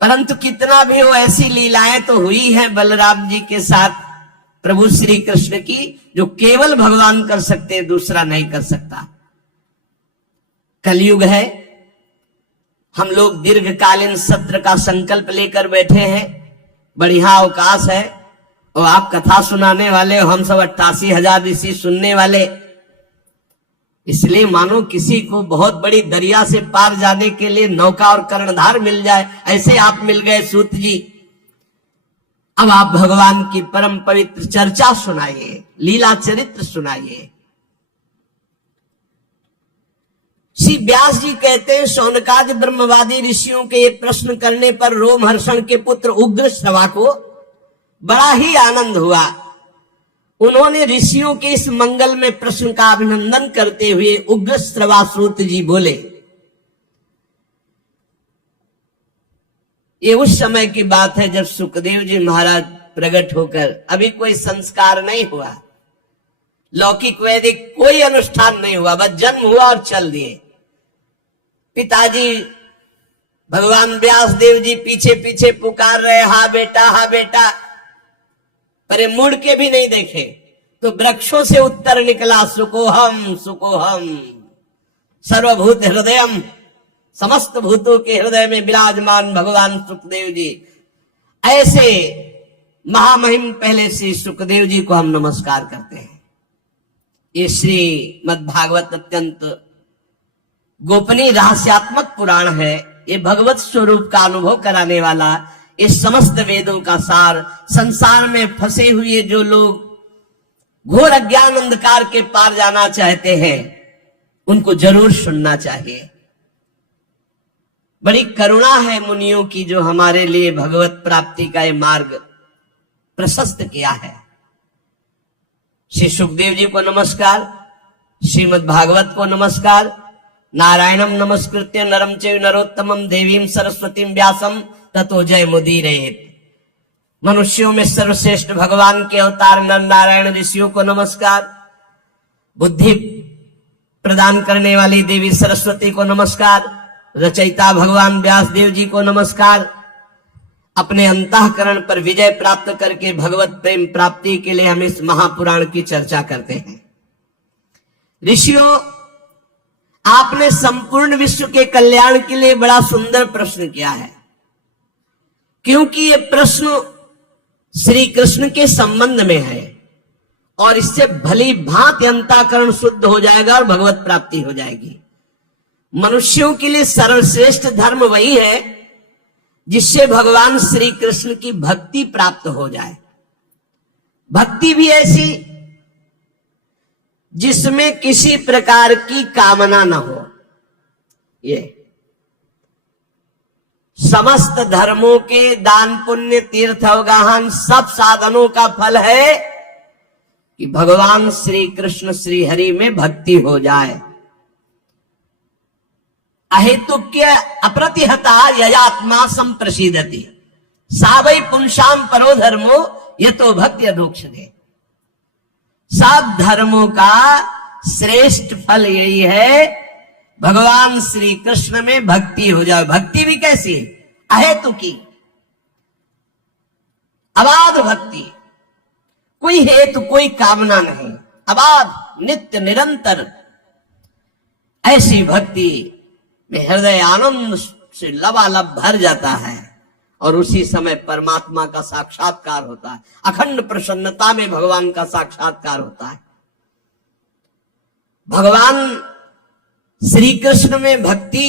परंतु कितना भी हो, ऐसी लीलाएं तो हुई हैं बलराम जी के साथ, प्रभु श्री कृष्ण की, जो केवल भगवान कर सकते हैं, दूसरा नहीं कर सकता। कलयुग है, हम लोग दीर्घकालीन सत्र का संकल्प लेकर बैठे हैं, बढ़िया अवकाश है, और आप कथा सुनाने वाले हो, हम सब 88,000 ऋषि सुनने वाले। इसलिए मानो किसी को बहुत बड़ी दरिया से पार जाने के लिए नौका और कर्णधार मिल जाए, ऐसे आप मिल गए सूत जी। अब आप भगवान की परम पवित्र चर्चा सुनाइए, लीला चरित्र सुनाइए। श्री व्यास जी कहते हैं, शौनकादि ब्रह्मवादी ऋषियों के ये प्रश्न करने पर रोमहर्षण के पुत्र उग्र श्रवा को बड़ा ही आनंद हुआ। उन्होंने ऋषियों के इस मंगल में प्रश्न का अभिनंदन करते हुए उग्र श्रवा सूत जी बोले। ये उस समय की बात है जब सुखदेव जी महाराज प्रकट होकर, अभी कोई संस्कार नहीं हुआ, लौकिक वैदिक कोई अनुष्ठान नहीं हुआ, बस जन्म हुआ और चल दिए। पिताजी भगवान व्यास देव जी पीछे पीछे पुकार रहे, हा बेटा, हा बेटा, पर मुड़ के भी नहीं देखे। तो वृक्षों से उत्तर निकला, सुकोहम सुकोहम सर्वभूत हृदयम, समस्त भूतों के हृदय में विराजमान भगवान सुखदेव जी। ऐसे महामहिम पहले श्री सुखदेव जी को हम नमस्कार करते हैं। ये श्रीमद् भागवत अत्यंत गोपनीय रहस्यात्मक पुराण है। ये भगवत स्वरूप का अनुभव कराने वाला, इस समस्त वेदों का सार। संसार में फंसे हुए जो लोग घोर अज्ञान अंधकार के पार जाना चाहते हैं, उनको जरूर सुनना चाहिए। बड़ी करुणा है मुनियों की, जो हमारे लिए भगवत प्राप्ति का ये मार्ग प्रशस्त किया है। श्री सुखदेव जी को नमस्कार, श्रीमद् भागवत को नमस्कार। नारायणम नमस्कृत्य नरम चैव नरोत्तमम देवीं सरस्वतीं व्यासम ततो जय मुदीरयेत्। मनुष्यों में सर्वश्रेष्ठ भगवान के अवतार नर नारायण ऋषियों को नमस्कार। बुद्धि प्रदान करने वाली देवी सरस्वती को नमस्कार। रचयिता भगवान व्यास देव जी को नमस्कार। अपने अंतःकरण पर विजय प्राप्त करके भगवत प्रेम प्राप्ति के लिए हम इस महापुराण की चर्चा करते हैं। ऋषियों, आपने संपूर्ण विश्व के कल्याण के लिए बड़ा सुंदर प्रश्न किया है, क्योंकि ये प्रश्न श्री कृष्ण के संबंध में है, और इससे भली भांति अंतःकरण शुद्ध हो जाएगा और भगवत प्राप्ति हो जाएगी। मनुष्यों के लिए सर्वश्रेष्ठ धर्म वही है जिससे भगवान श्री कृष्ण की भक्ति प्राप्त हो जाए। भक्ति भी ऐसी जिसमें किसी प्रकार की कामना न हो। ये समस्त धर्मों के दान पुण्य तीर्थ अवगाहन सब साधनों का फल है कि भगवान श्री कृष्ण श्री हरि में भक्ति हो जाए। अहेतुक्य अप्रतिहता ययात्मा संप्रसीदति सा वै पुंसाम परो धर्मो यतो भक्ति अधोक्षते। सब धर्मों का श्रेष्ठ फल यही है, भगवान श्री कृष्ण में भक्ति हो जाए। भक्ति भी कैसी? अहेतुकी, अबाध भक्ति, कोई हेतु कोई कामना नहीं, अबाध नित्य निरंतर। ऐसी भक्ति में हृदय आनंद से लबालब भर जाता है और उसी समय परमात्मा का साक्षात्कार होता है। अखंड प्रसन्नता में भगवान का साक्षात्कार होता है। भगवान श्री कृष्ण में भक्ति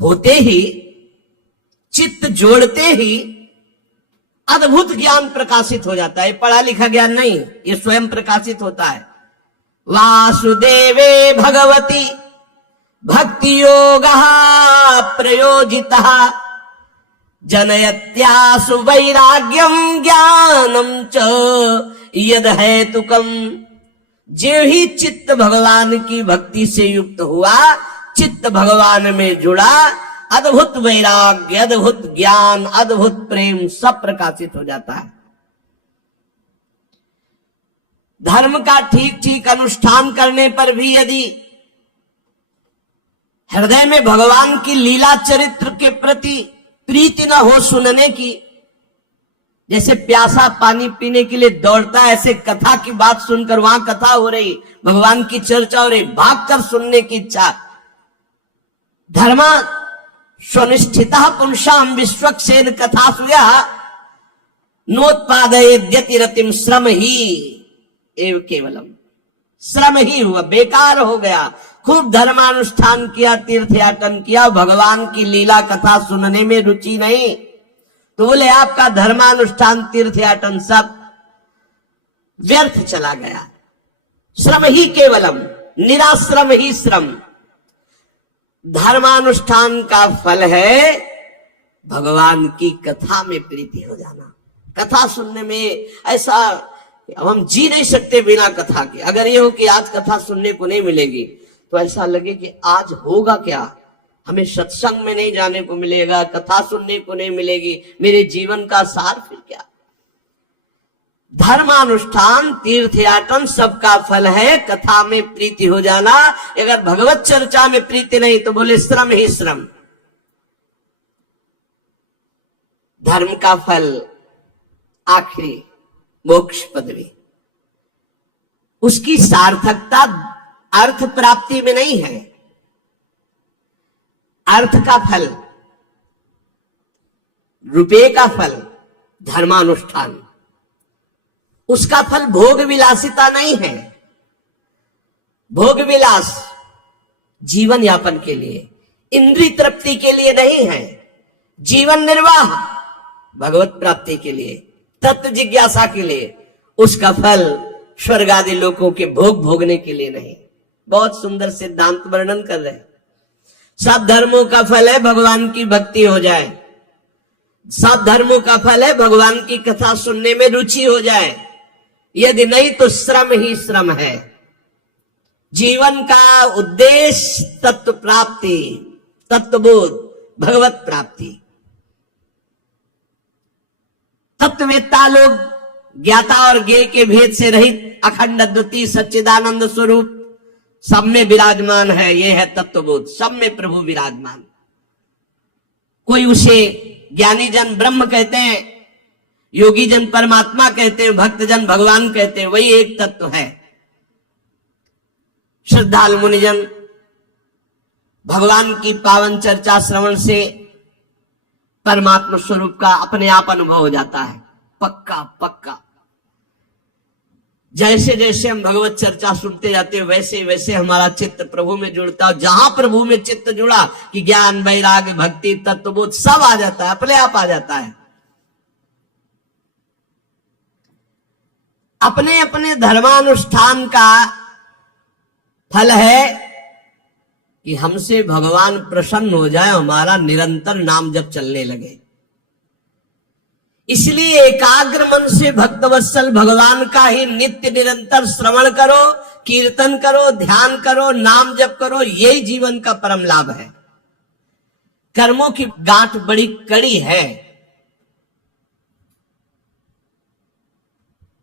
होते ही, चित्त जोड़ते ही अद्भुत ज्ञान प्रकाशित हो जाता है। पढ़ा लिखा ज्ञान नहीं, ये स्वयं प्रकाशित होता है। वासुदेवे भगवती भक्ति योगः प्रयोजितः जनयत्यासु वैराग्यम ज्ञानम च यद हेतुकम। जो ही चित्त भगवान की भक्ति से युक्त हुआ, चित्त भगवान में जुड़ा, अद्भुत वैराग्य, अद्भुत ज्ञान, अद्भुत प्रेम सब प्रकाशित हो जाता है। धर्म का ठीक ठीक अनुष्ठान करने पर भी यदि हृदय में भगवान की लीला चरित्र के प्रति प्रीति न हो सुनने की, जैसे प्यासा पानी पीने के लिए दौड़ता है, ऐसे कथा की बात सुनकर, वहां कथा हो रही, भगवान की चर्चा हो रही, भागकर सुनने की इच्छा। धर्मा स्वनिष्ठिता पुंसाम विश्वक्सेन कथा सुया नोत्पादयेद्यति रतिम श्रम ही एव केवलम। श्रम ही हुआ, बेकार हो गया। खूब धर्मानुष्ठान किया, तीर्थ याटन किया, भगवान की लीला कथा सुनने में रुचि नहीं, तो बोले आपका धर्मानुष्ठान तीर्थ याटन सब व्यर्थ चला गया। श्रम ही केवलम, निराश्रम ही श्रम। धर्मानुष्ठान का फल है भगवान की कथा में प्रीति हो जाना। कथा सुनने में ऐसा, अब हम जी नहीं सकते बिना कथा के। अगर ये हो कि आज कथा सुनने को नहीं मिलेगी तो ऐसा लगे कि आज होगा क्या, हमें सत्संग में नहीं जाने को मिलेगा, कथा सुनने को नहीं मिलेगी, मेरे जीवन का सार फिर क्या। धर्मानुष्ठान तीर्थयाटन सबका फल है कथा में प्रीति हो जाना। अगर भगवत चर्चा में प्रीति नहीं तो बोले श्रम ही श्रम। धर्म का फल आखिरी मोक्ष पदवी, उसकी सार्थकता अर्थ प्राप्ति में नहीं है। अर्थ का फल, रुपये का फल धर्मानुष्ठान, उसका फल भोग विलासिता नहीं है। भोग विलास जीवन यापन के लिए, इंद्रिय तृप्ति के लिए नहीं है। जीवन निर्वाह भगवत प्राप्ति के लिए, तत्व जिज्ञासा के लिए, उसका फल स्वर्ग आदि लोकों के भोग भोगने के लिए नहीं। बहुत सुंदर सिद्धांत वर्णन कर रहे हैं। सब धर्मों का फल है भगवान की भक्ति हो जाए, सब धर्मों का फल है भगवान की कथा सुनने में रुचि हो जाए। यदि नहीं तो श्रम ही श्रम है। जीवन का उद्देश्य तत्व प्राप्ति, तत्वबोध, भगवत प्राप्ति। तत्ववेत्ता लोग ज्ञाता और ज्ञेय के भेद से रहित अखंड अद्वितीय सच्चिदानंद स्वरूप सब में विराजमान है। यह है तत्वबोध, सब में प्रभु विराजमान। कोई उसे ज्ञानी जन ब्रह्म कहते हैं, योगी जन परमात्मा कहते हैं, भक्त जन भगवान कहते हैं, वही एक तत्व है। श्रद्धालु मुनिजन भगवान की पावन चर्चा श्रवण से परमात्मा स्वरूप का अपने आप अनुभव हो जाता है, पक्का पक्का। जैसे जैसे हम भगवत चर्चा सुनते जाते हैं वैसे वैसे हमारा चित्त प्रभु में जुड़ता है। जहां प्रभु में चित्त जुड़ा कि ज्ञान वैराग्य भक्ति तत्वबोध सब आ जाता है, अपने आप आ जाता है। अपने अपने धर्मानुष्ठान का फल है कि हमसे भगवान प्रसन्न हो जाए, हमारा निरंतर नाम जप चलने लगे। इसलिए एकाग्र मन से भक्तवत्सल भगवान का ही नित्य निरंतर श्रवण करो, कीर्तन करो, ध्यान करो, नाम जप करो। यही जीवन का परम लाभ है। कर्मों की गांठ बड़ी कड़ी है।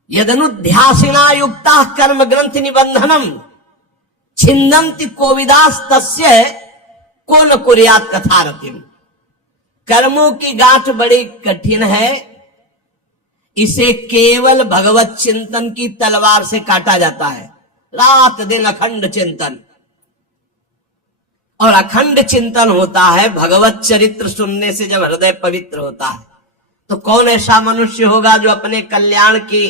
यदनुध्यासिना युक्ता कर्म ग्रंथि निबंधनम छिन्दन्ति कोविदास तस्य को न कुर्यात् कथारतिम। कर्मों की गांठ बड़ी कठिन है, इसे केवल भगवत चिंतन की तलवार से काटा जाता है। रात दिन अखंड चिंतन, और अखंड चिंतन होता है भगवत चरित्र सुनने से। जब हृदय पवित्र होता है तो कौन ऐसा मनुष्य होगा जो अपने कल्याण की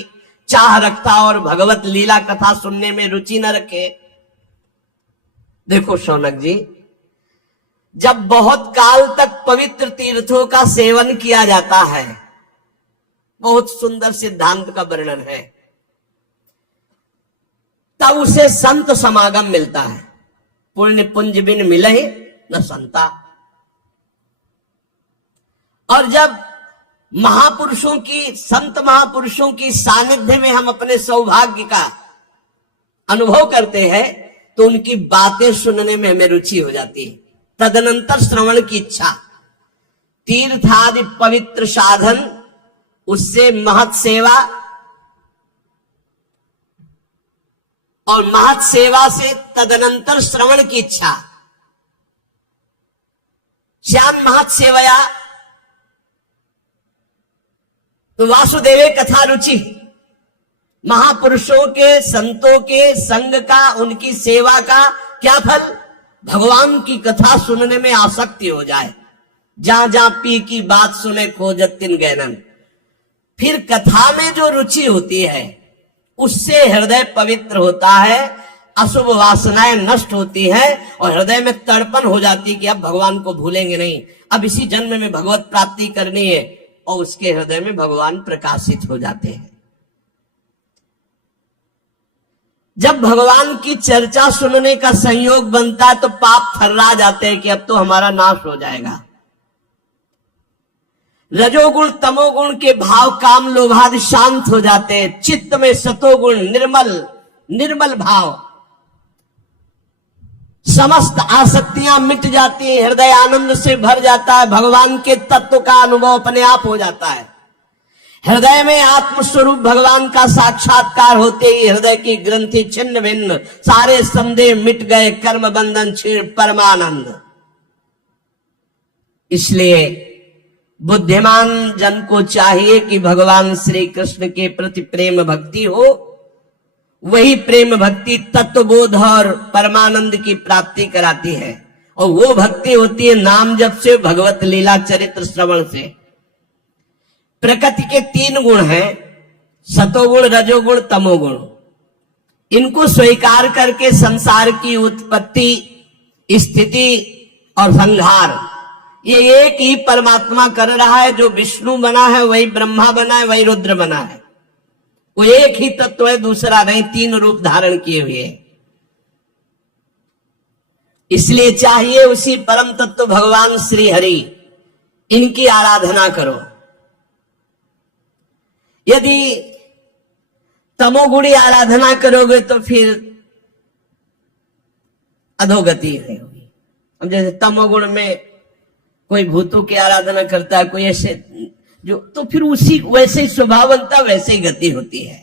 चाह रखता और भगवत लीला कथा सुनने में रुचि न रखे। देखो शौनक जी, जब बहुत काल तक पवित्र तीर्थों का सेवन किया जाता है, बहुत सुंदर सिद्धांत का वर्णन है, तब उसे संत समागम मिलता है। पुण्य पुंज बिन मिले न संता। और जब महापुरुषों की, संत महापुरुषों की सानिध्य में हम अपने सौभाग्य का अनुभव करते हैं तो उनकी बातें सुनने में हमें रुचि हो जाती है। तदनंतर श्रवण की इच्छा। तीर्थ आदि पवित्र साधन, उससे महत सेवा, और महत सेवा से तदनंतर श्रवण की इच्छा। श्याम महत सेवया तो वासुदेवे कथा रुचि, महापुरुषों के संतों के संग का, उनकी सेवा का क्या फल? भगवान की कथा सुनने में आसक्ति हो जाए। जहां जहां पी की बात सुने खोजतिन गैनन। फिर कथा में जो रुचि होती है उससे हृदय पवित्र होता है, अशुभ वासनाएं नष्ट होती है और हृदय में तड़पन हो जाती है कि अब भगवान को भूलेंगे नहीं, अब इसी जन्म में भगवत प्राप्ति करनी है, और उसके हृदय में भगवान प्रकाशित हो जाते हैं। जब भगवान की चर्चा सुनने का संयोग बनता है तो पाप थर्रा जाते हैं कि अब तो हमारा नाश हो जाएगा। रजोगुण तमोगुण के भाव काम लोभादि शांत हो जाते हैं, चित्त में सतोगुण निर्मल भाव, समस्त आसक्तियां मिट जाती हैं, हृदय आनंद से भर जाता है, भगवान के तत्व का अनुभव अपने आप हो जाता है। हृदय में आत्मस्वरूप भगवान का साक्षात्कार होते ही हृदय की ग्रंथि छिन्न भिन्न, सारे संदेह मिट गए, कर्म बंधन क्षीण, परमानंद। इसलिए बुद्धिमान जन को चाहिए कि भगवान श्री कृष्ण के प्रति प्रेम भक्ति हो। वही प्रेम भक्ति तत्वबोध और परमानंद की प्राप्ति कराती है, और वो भक्ति होती है नाम जप से, भगवत लीला चरित्र श्रवण से। प्रकृति के 3 गुण हैं, सतोगुण, रजोगुण, तमोगुण। इनको स्वीकार करके संसार की उत्पत्ति, स्थिति और संहार ये एक ही परमात्मा कर रहा है। जो विष्णु बना है वही ब्रह्मा बना है, वही रुद्र बना है। वो एक ही तत्व है, दूसरा नहीं, 3 रूप धारण किए हुए। इसलिए चाहिए उसी परम तत्व भगवान श्री हरि, इनकी आराधना करो। यदि तमोगुणी आराधना करोगे तो फिर अधोगति नहीं होगी। अब जैसे तमोगुण में कोई भूतों की आराधना करता है, कोई ऐसे जो, तो फिर उसी वैसे ही स्वभाव बनता, वैसे ही गति होती है।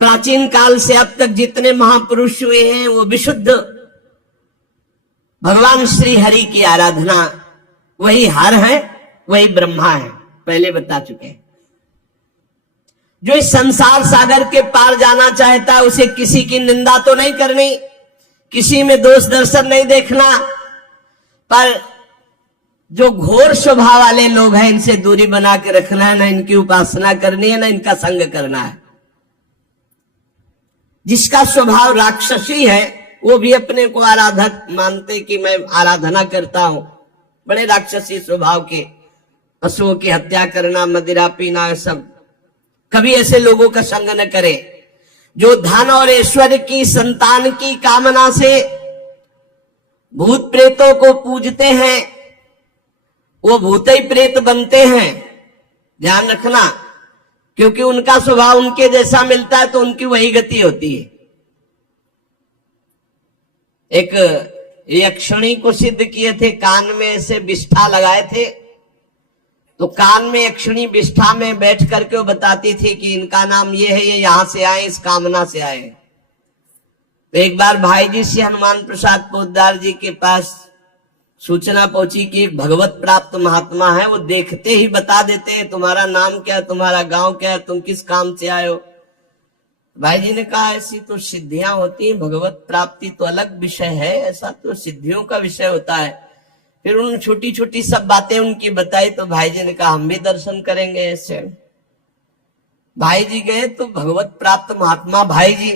प्राचीन काल से अब तक जितने महापुरुष हुए हैं वो विशुद्ध भगवान श्री हरि की आराधना, वही हर है, वही ब्रह्मा है, पहले बता चुके हैं। जो इस संसार सागर के पार जाना चाहता है उसे किसी की निंदा तो नहीं करनी, किसी में दोष दर्शन नहीं देखना, पर जो घोर स्वभाव वाले लोग हैं इनसे दूरी बना के रखना है, ना इनकी उपासना करनी है, ना इनका संग करना है। जिसका स्वभाव राक्षसी है वो भी अपने को आराधक मानते कि मैं आराधना करता हूं, बड़े राक्षसी स्वभाव के, पशुओं की हत्या करना, मदिरा पीना, सब। कभी ऐसे लोगों का संग न करे। जो धन और ऐश्वर्य की, संतान की कामना से भूत प्रेतों को पूजते हैं, वो भूत ही प्रेत बनते हैं, ध्यान रखना। क्योंकि उनका स्वभाव उनके जैसा मिलता है तो उनकी वही गति होती है। एक यक्षिणी को सिद्ध किए थे, कान में ऐसे विष्ठा लगाए थे, तो कान में यक्षिणी विष्ठा में बैठ करके वो बताती थी कि इनका नाम ये है, ये यहां से आए, इस कामना से आए। तो एक बार भाई जी से हनुमान प्रसाद पोद्दार जी के पास सूचना पहुंची कि एक भगवत प्राप्त महात्मा है, वो देखते ही बता देते हैं तुम्हारा नाम क्या है, तुम्हारा गांव क्या है, तुम किस काम से आए हो। भाई जी ने कहा ऐसी तो सिद्धियां होती हैं, भगवत प्राप्ति तो अलग विषय है, ऐसा तो सिद्धियों का विषय होता है। फिर उन छोटी छोटी सब बातें उनकी बताई तो भाई जी ने कहा हम भी दर्शन करेंगे ऐसे। भाई जी गए तो भगवत प्राप्त महात्मा भाई जी,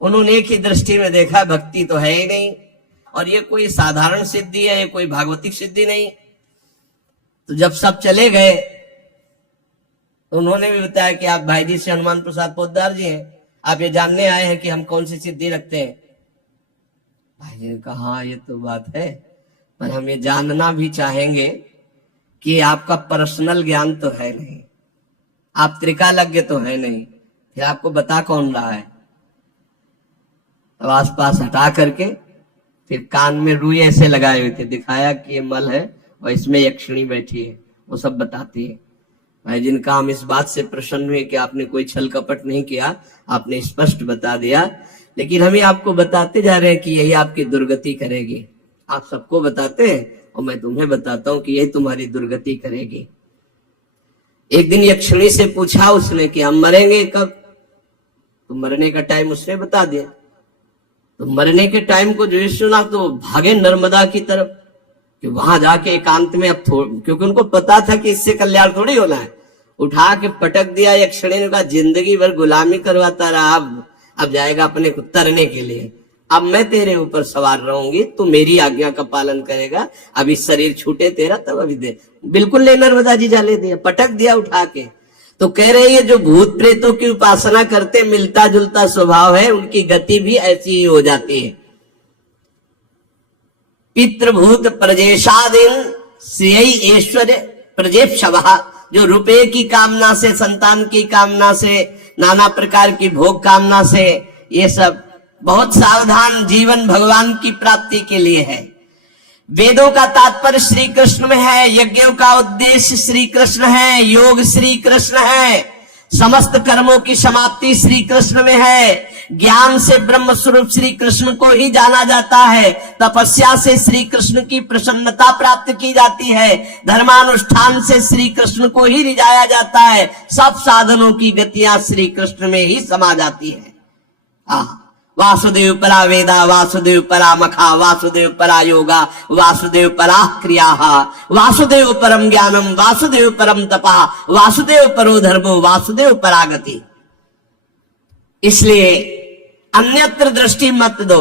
उन्होंने एक ही दृष्टि में देखा भक्ति तो है ही नहीं, और ये कोई साधारण सिद्धि है, ये कोई भागवतिक सिद्धि नहीं। तो जब सब चले गए तो उन्होंने भी बताया कि आप भाई जी से हनुमान प्रसाद पोद्दार जी हैं, आप ये जानने आए हैं कि हम कौन सी सिद्धि रखते हैं। भाई जी ने कहा हाँ ये तो बात है, पर हम ये जानना भी चाहेंगे कि आपका पर्सनल ज्ञान तो है नहीं, आप त्रिकालज्ञ तो है नहीं, फिर आपको बता कौन रहा है। तो आस पास हटा करके फिर कान में रुई ऐसे लगाए हुए थे, दिखाया कि ये मल है और इसमें यक्षिणी बैठी है, वो सब बताती है। भाई जी ने कहा हम इस बात से प्रसन्न हुए कि आपने कोई छल कपट नहीं किया, आपने स्पष्ट बता दिया, लेकिन हम ही आपको बताते जा रहे हैं कि यही आपकी दुर्गति करेगी, आप सबको बताते हैं और मैं तुम्हें बताता हूं कि यही तुम्हारी दुर्गति करेगी। एक दिन यक्षिणी से पूछा उसने कि हम मरेंगे कब? तो मरने का टाइम उसने बता दिया। तो मरने के टाइम को जो सुना तो भागे नर्मदा की तरफ कि वहां जाके एकांत में अब क्योंकि उनको पता था कि इससे कल्याण थोड़ी होना है। उठा के पटक दिया यक्षिणी ने कहा जिंदगी भर गुलामी करवाता रहा, अब जाएगा अपने को तरने के लिए। अब मैं तेरे ऊपर सवार रहूंगी, तू मेरी आज्ञा का पालन करेगा। अभी शरीर छूटे तेरा तब अभी दे। बिल्कुल ले नर्मदा जी जा ले दिया, पटक दिया उठा के। तो कह रहे हैं जो भूत प्रेतों की उपासना करते मिलता जुलता स्वभाव है, उनकी गति भी ऐसी ही हो जाती है। पितृभूत प्रजेशादीन श्रेय ऐश्वर्य प्रजेप्शवः, जो रुपये की कामना से, संतान की कामना से, नाना प्रकार की भोग कामना से, ये सब बहुत सावधान जीवन भगवान की प्राप्ति के लिए है। वेदों का तात्पर्य श्री कृष्ण में है, यज्ञों का उद्देश्य श्री कृष्ण है, योग श्री कृष्ण है, समस्त कर्मों की समाप्ति श्री कृष्ण में है। ज्ञान से ब्रह्म स्वरूप श्री कृष्ण को ही जाना जाता है। तपस्या से श्री कृष्ण की प्रसन्नता प्राप्त की जाती है। धर्मानुष्ठान से श्री कृष्ण को ही रिझाया जाता है। सब साधनों की गतियां श्री कृष्ण में ही समा जाती है। वासुदेव परा वेदा, वासुदेव परा मखा, वासुदेव परा योगा, वासुदेव परा क्रिया, वासुदेव परम ज्ञानम, वासुदेव परम तपा, वासुदेव परो धर्मो, वासुदेव परागति। इसलिए अन्यत्र दृष्टि मत दो,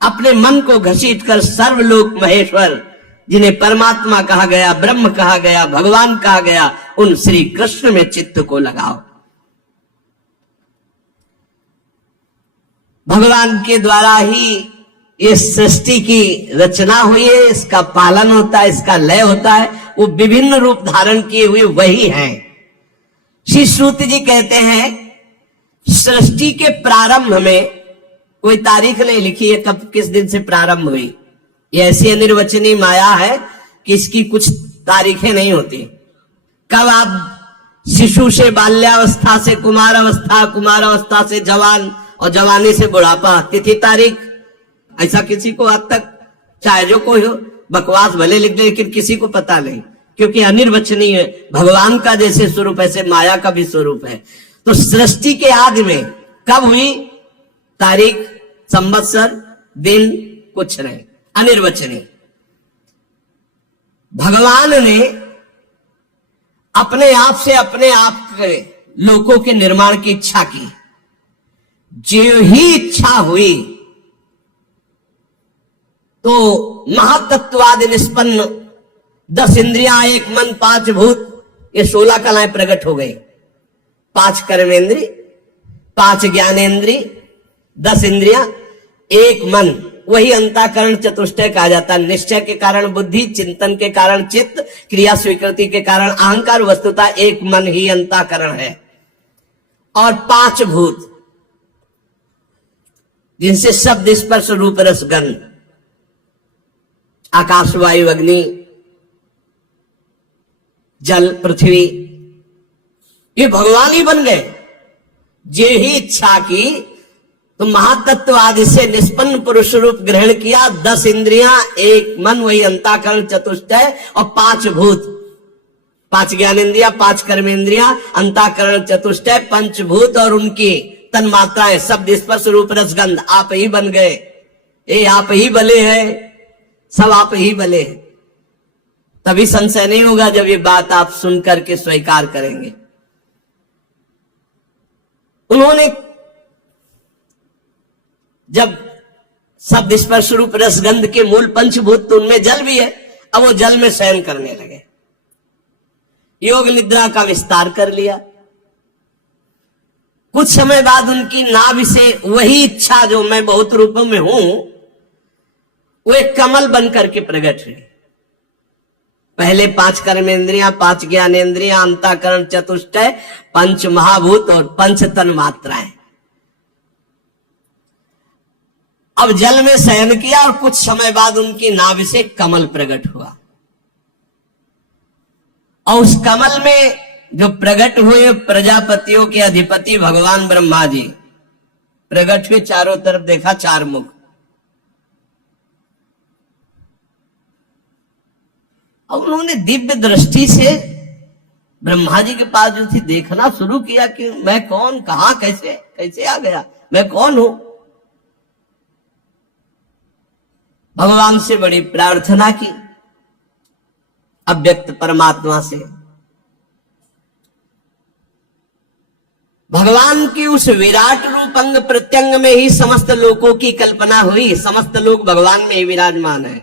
अपने मन को घसीट कर सर्वलोक महेश्वर जिन्हें परमात्मा कहा गया, ब्रह्म कहा गया, भगवान कहा गया, उन श्री कृष्ण में चित्त को लगाओ। भगवान के द्वारा ही इस सृष्टि की रचना हुई है, इसका पालन होता है, इसका लय होता है। वो विभिन्न रूप धारण किए हुए वही हैं। श्री श्रुति जी कहते हैं सृष्टि के प्रारंभ में कोई तारीख नहीं लिखी है कब किस दिन से प्रारंभ हुई। ये ऐसी अनिर्वचनीय माया है कि इसकी कुछ तारीखें नहीं होती। कब आप शिशु से बाल्यावस्था से कुमारावस्था, कुमारावस्था से जवान और जवानी से बुढ़ापा, तिथि तारीख ऐसा किसी को आज तक, चाहे जो कोई हो, बकवास भले लिख दे लेकिन किसी को पता नहीं, क्योंकि अनिर्वचनीय है। भगवान का जैसे स्वरूप ऐसे माया का भी स्वरूप है। तो सृष्टि के आदि में कब हुई, तारीख, संवत्सर, दिन कुछ नहीं, अनिर्वचनीय। भगवान ने अपने आप से अपने आप के लोकों के निर्माण की इच्छा की। जो ही इच्छा हुई तो महातत्वादि निष्पन्न 10 इंद्रियां, 1 मन, 5 भूत, ये 16 कलाएं प्रकट हो गई। 5 कर्मेंद्री, 5 ज्ञानेन्द्री, 10 इंद्रियां, 1 मन, वही अंतःकरण चतुष्टय कहा जाता है। निश्चय के कारण बुद्धि, चिंतन के कारण चित्त, क्रिया स्वीकृति के कारण अहंकार, वस्तुतः 1 मन ही अंतःकरण है। और 5 भूत जिनसे शब्द, स्पर्श, रूप, रस, गंध, आकाश, वायु, अग्नि, जल, पृथ्वी, ये भगवान ही बन गए। जे ही इच्छा की तो महातत्ववादी से निष्पन्न पुरुष रूप ग्रहण किया। 10 इंद्रियां, 1 मन, वही अंतःकरण चतुष्टय, और 5 भूत, 5 ज्ञानेन्द्रियां, 5 कर्मेंद्रियां, अंतःकरण चतुष्टय, पंचभूत और उनकी तन मात्राएं, शब्द, स्पर्श, रूप, रस, गंध, आप ही बन गए। ये आप ही बले हैं, सब आप ही बले हैं। तभी संशय नहीं होगा जब ये बात आप सुन करके स्वीकार करेंगे। उन्होंने जब शब्द, स्पर्श, रूप, रस, गंध के मूल पंचभूत तो उनमें जल भी है, अब वो जल में शयन करने लगे। योग निद्रा का विस्तार कर लिया। कुछ समय बाद उनकी नाभि से वही इच्छा जो मैं बहुत रूपों में हूं, वो एक कमल बन करके प्रकट हुई। पहले 5 कर्मेंद्रियां, 5 ज्ञानेन्द्रियां, अंतःकरण चतुष्टय, 5 महाभूत और 5 तन मात्राएं। अब जल में शयन किया और कुछ समय बाद उनकी नाभि से कमल प्रकट हुआ। और उस कमल में जो प्रकट हुए प्रजापतियों के अधिपति भगवान ब्रह्मा जी प्रकट हुए। चारों तरफ देखा, 4 मुख। अब उन्होंने दिव्य दृष्टि से ब्रह्मा जी के पास जो थी देखना शुरू किया कि मैं कौन, कहां, कैसे कैसे आ गया, मैं कौन हूं। भगवान से बड़ी प्रार्थना की, अव्यक्त परमात्मा से। भगवान की उस विराट रूप अंग प्रत्यंग में ही समस्त लोकों की कल्पना हुई। समस्त लोग भगवान में ही विराजमान है,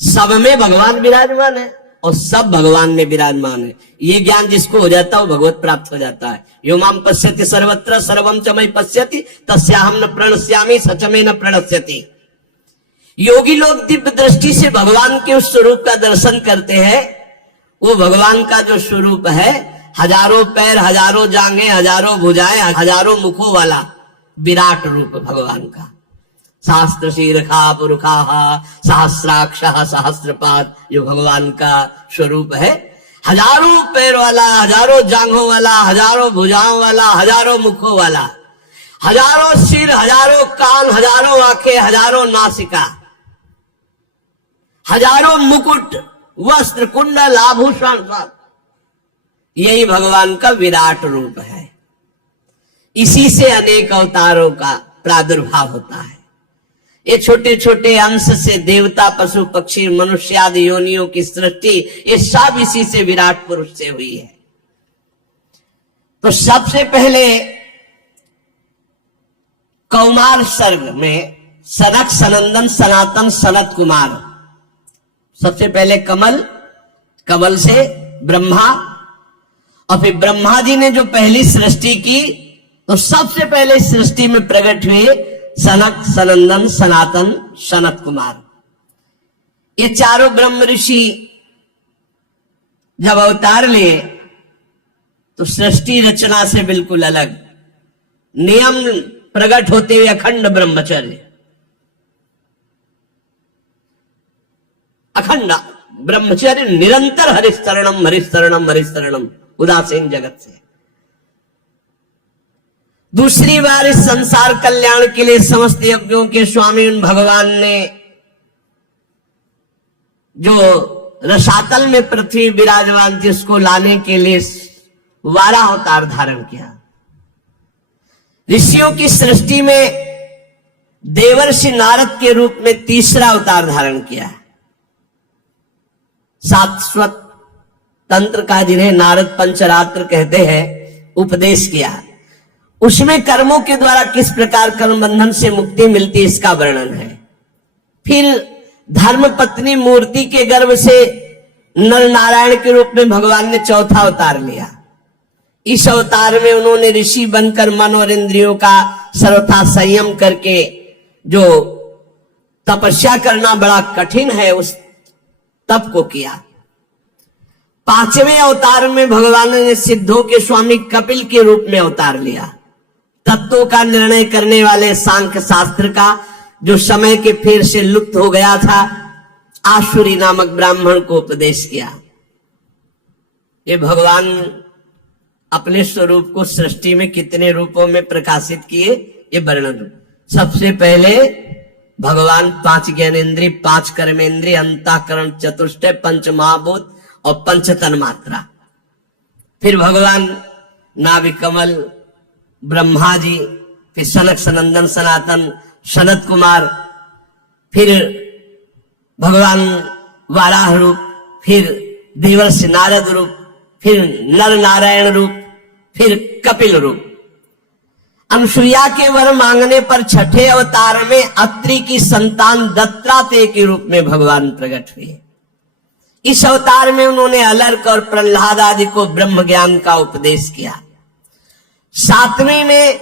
सब में भगवान विराजमान है और सब भगवान में विराजमान है। ये ज्ञान जिसको हो जाता है वो भगवत प्राप्त हो जाता है। यो माम पश्यति सर्वत्र सर्वम च मयि पश्यति तस्याहं न प्रणश्यामि सच में न प्रणश्यति। योगी लोग दिव्य दृष्टि से भगवान के उस स्वरूप का दर्शन करते हैं। वो भगवान का जो स्वरूप है, हजारों पैर, हजारों जांघें, हजारों भुजाएं, हजारों मुखों वाला विराट रूप भगवान का। सहस्त्र शीर्षा पुरुषा सहस्राक्ष सहस्त्रपाद, जो भगवान का स्वरूप है। हजारों पैर वाला, हजारों जांघों वाला, हजारों भुजाओं वाला, हजारों मुखों वाला, हजारों सिर, हजारों कान, हजारों आंखें, हजारों नासिका, हजारों मुकुट, वस्त्र, कुंडल, आभूषण, सब यही भगवान का विराट रूप है। इसी से अनेक अवतारों का प्रादुर्भाव होता है। ये छोटे छोटे अंश से देवता, पशु, पक्षी, मनुष्य आदि योनियों की सृष्टि, ये सब इसी से विराट पुरुष से हुई है। तो सबसे पहले कौमार सर्ग में सनक, सनंदन, सनातन, सनत कुमार। सबसे पहले कमल, कमल से ब्रह्मा, और फिर ब्रह्मा जी ने जो पहली सृष्टि की तो सबसे पहले सृष्टि में प्रकट हुए सनक, सनंदन, सनातन, सनत कुमार। ये चारों ब्रह्म ऋषि जब अवतार लिए तो सृष्टि रचना से बिल्कुल अलग, नियम प्रकट होते हुए अखंड ब्रह्मचर्य, अखंड ब्रह्मचर्य, निरंतर हरिशरणम हरिशरणम हरिशरणम, उदासीन जगत से। दूसरी बार इस संसार कल्याण के लिए समस्त यज्ञों के स्वामी उन भगवान ने जो रसातल में पृथ्वी विराजमान थी उसको लाने के लिए 12 अवतार धारण किया। ऋषियों की सृष्टि में देवर्षि नारद के रूप में तीसरा अवतार धारण किया। शाश्वत तंत्र का, जिन्हें नारद पंचरात्र कहते हैं, उपदेश किया। उसमें कर्मों के द्वारा किस प्रकार कर्म बंधन से मुक्ति मिलती इसका वर्णन है। फिर धर्म पत्नी मूर्ति के गर्भ से नर नारायण के रूप में भगवान ने चौथा अवतार लिया। इस अवतार में उन्होंने ऋषि बनकर मन और इंद्रियों का सर्वथा संयम करके, जो तपस्या करना बड़ा कठिन है, उस तप को किया। पांचवें अवतार में भगवान ने सिद्धों के स्वामी कपिल के रूप में अवतार लिया। तत्वों का निर्णय करने वाले सांख्य शास्त्र का, जो समय के फेर से लुप्त हो गया था, आसुरी नामक ब्राह्मण को उपदेश किया। ये भगवान अपने स्वरूप को सृष्टि में कितने रूपों में प्रकाशित किए, ये वर्णन। सबसे पहले भगवान 5 ज्ञानेन्द्रिय, 5 कर्मेंद्रिय, अंतःकरण, चतुष्टय, पंच महाभूत और पंच तन्मात्रा। फिर भगवान नाभि कमल, ब्रह्मा जी, फिर सनक, सनंदन, सनातन, सनत कुमार, फिर भगवान वाराह रूप, फिर देवर्षि नारद रूप, फिर नर नारायण रूप, फिर कपिल रूप। अनुसुईया के वर मांगने पर छठे अवतार में अत्रि की संतान दत्तात्रेय के रूप में भगवान प्रकट हुए। इस अवतार में उन्होंने अलर्क और प्रहलाद आदि को ब्रह्म ज्ञान का उपदेश किया। 7वें में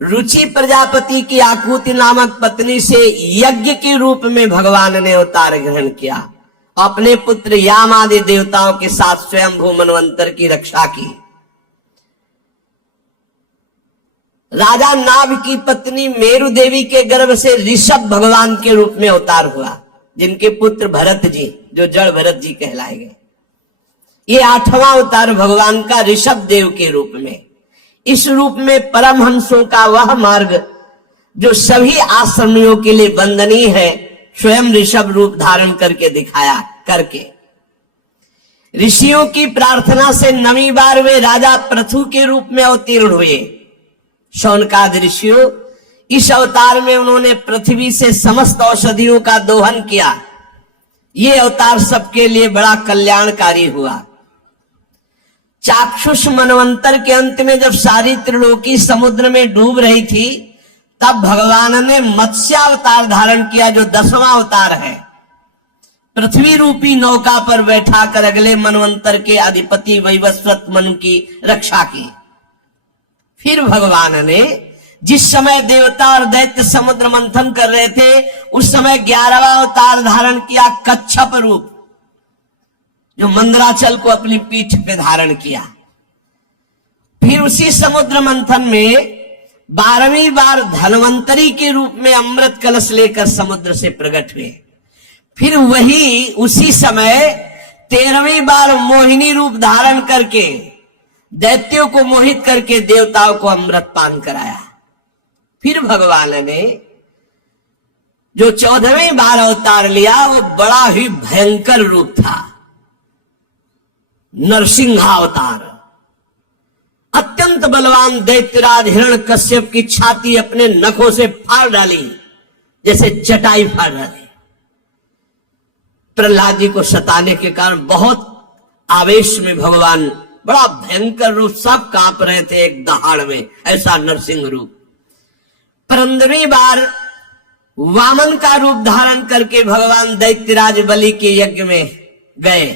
रुचि प्रजापति की आकुति नामक पत्नी से यज्ञ के रूप में भगवान ने अवतार ग्रहण किया। अपने पुत्र याम आदि देवताओं के साथ स्वयंभू मनवंतर की रक्षा की। राजा नाभ की पत्नी मेरु देवी के गर्भ से ऋषभ भगवान के रूप में अवतार हुआ, जिनके पुत्र भरत जी, जो जड़ भरत जी कहलाए गए। ये 8वां अवतार भगवान का ऋषभ देव के रूप में। इस रूप में परमहंसों का वह मार्ग जो सभी आश्रमियों के लिए वंदनीय है, स्वयं ऋषभ रूप धारण करके दिखाया करके। ऋषियों की प्रार्थना से 9वीं बार वे राजा पृथु के रूप में अवतीर्ण हुए। शौनकादि ऋषियों, इस अवतार में उन्होंने पृथ्वी से समस्त औषधियों का दोहन किया। ये अवतार सबके लिए बड़ा कल्याणकारी हुआ। चाक्षुष मनवंतर के अंत में जब सारी त्रिलोकी समुद्र में डूब रही थी, तब भगवान ने मत्स्यावतार धारण किया, जो 10वां अवतार है। पृथ्वी रूपी नौका पर बैठाकर अगले मनवंतर के अधिपति वैवस्वत मनु की रक्षा की। फिर भगवान ने जिस समय देवता और दैत्य समुद्र मंथन कर रहे थे, उस समय 11वां अवतार धारण किया, कच्छप रूप, जो मंदराचल को अपनी पीठ पे धारण किया। फिर उसी समुद्र मंथन में 12वीं बार धन्वंतरी के रूप में अमृत कलश लेकर समुद्र से प्रकट हुए। फिर वही उसी समय 13वीं बार मोहिनी रूप धारण करके दैत्यों को मोहित करके देवताओं को अमृत पान कराया। फिर भगवान ने जो 14वीं बार अवतार लिया, वो बड़ा ही भयंकर रूप था, नरसिंहावतार। अत्यंत बलवान दैत्यराज हिरण्यकश्यप की छाती अपने नखों से फाड़ डाली, जैसे चटाई फाड़ डाली। प्रहलाद जी को सताने के कारण बहुत आवेश में भगवान बड़ा भयंकर रूप, सब कांप रहे थे एक दहाड़ में, ऐसा नरसिंह रूप। 15वीं बार वामन का रूप धारण करके भगवान दैत्यराज बलि के यज्ञ में गए।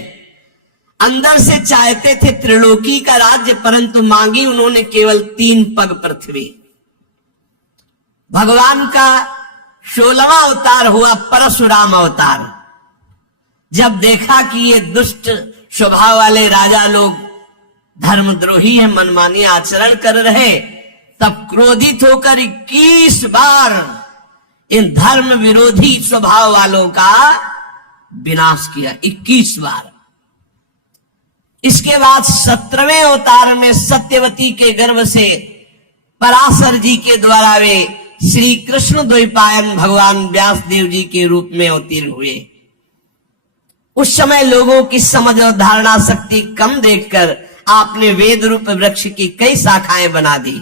अंदर से चाहते थे त्रिलोकी का राज्य, परंतु मांगी उन्होंने केवल 3 पग पृथ्वी। भगवान का 16वां अवतार हुआ परशुराम अवतार। जब देखा कि ये दुष्ट स्वभाव वाले राजा लोग धर्मद्रोही है, मनमानी आचरण कर रहे, तब क्रोधित होकर 21 बार इन धर्म विरोधी स्वभाव वालों का विनाश किया। 21 बार। इसके बाद 17वें अवतार में सत्यवती के गर्भ से पराशर जी के द्वारा वे श्री कृष्ण द्वैपायन भगवान व्यास देव जी के रूप में अवतीर्ण हुए। उस समय लोगों की समझ और धारणा शक्ति कम देखकर आपने वेद रूप वृक्ष की कई शाखाएं बना दी।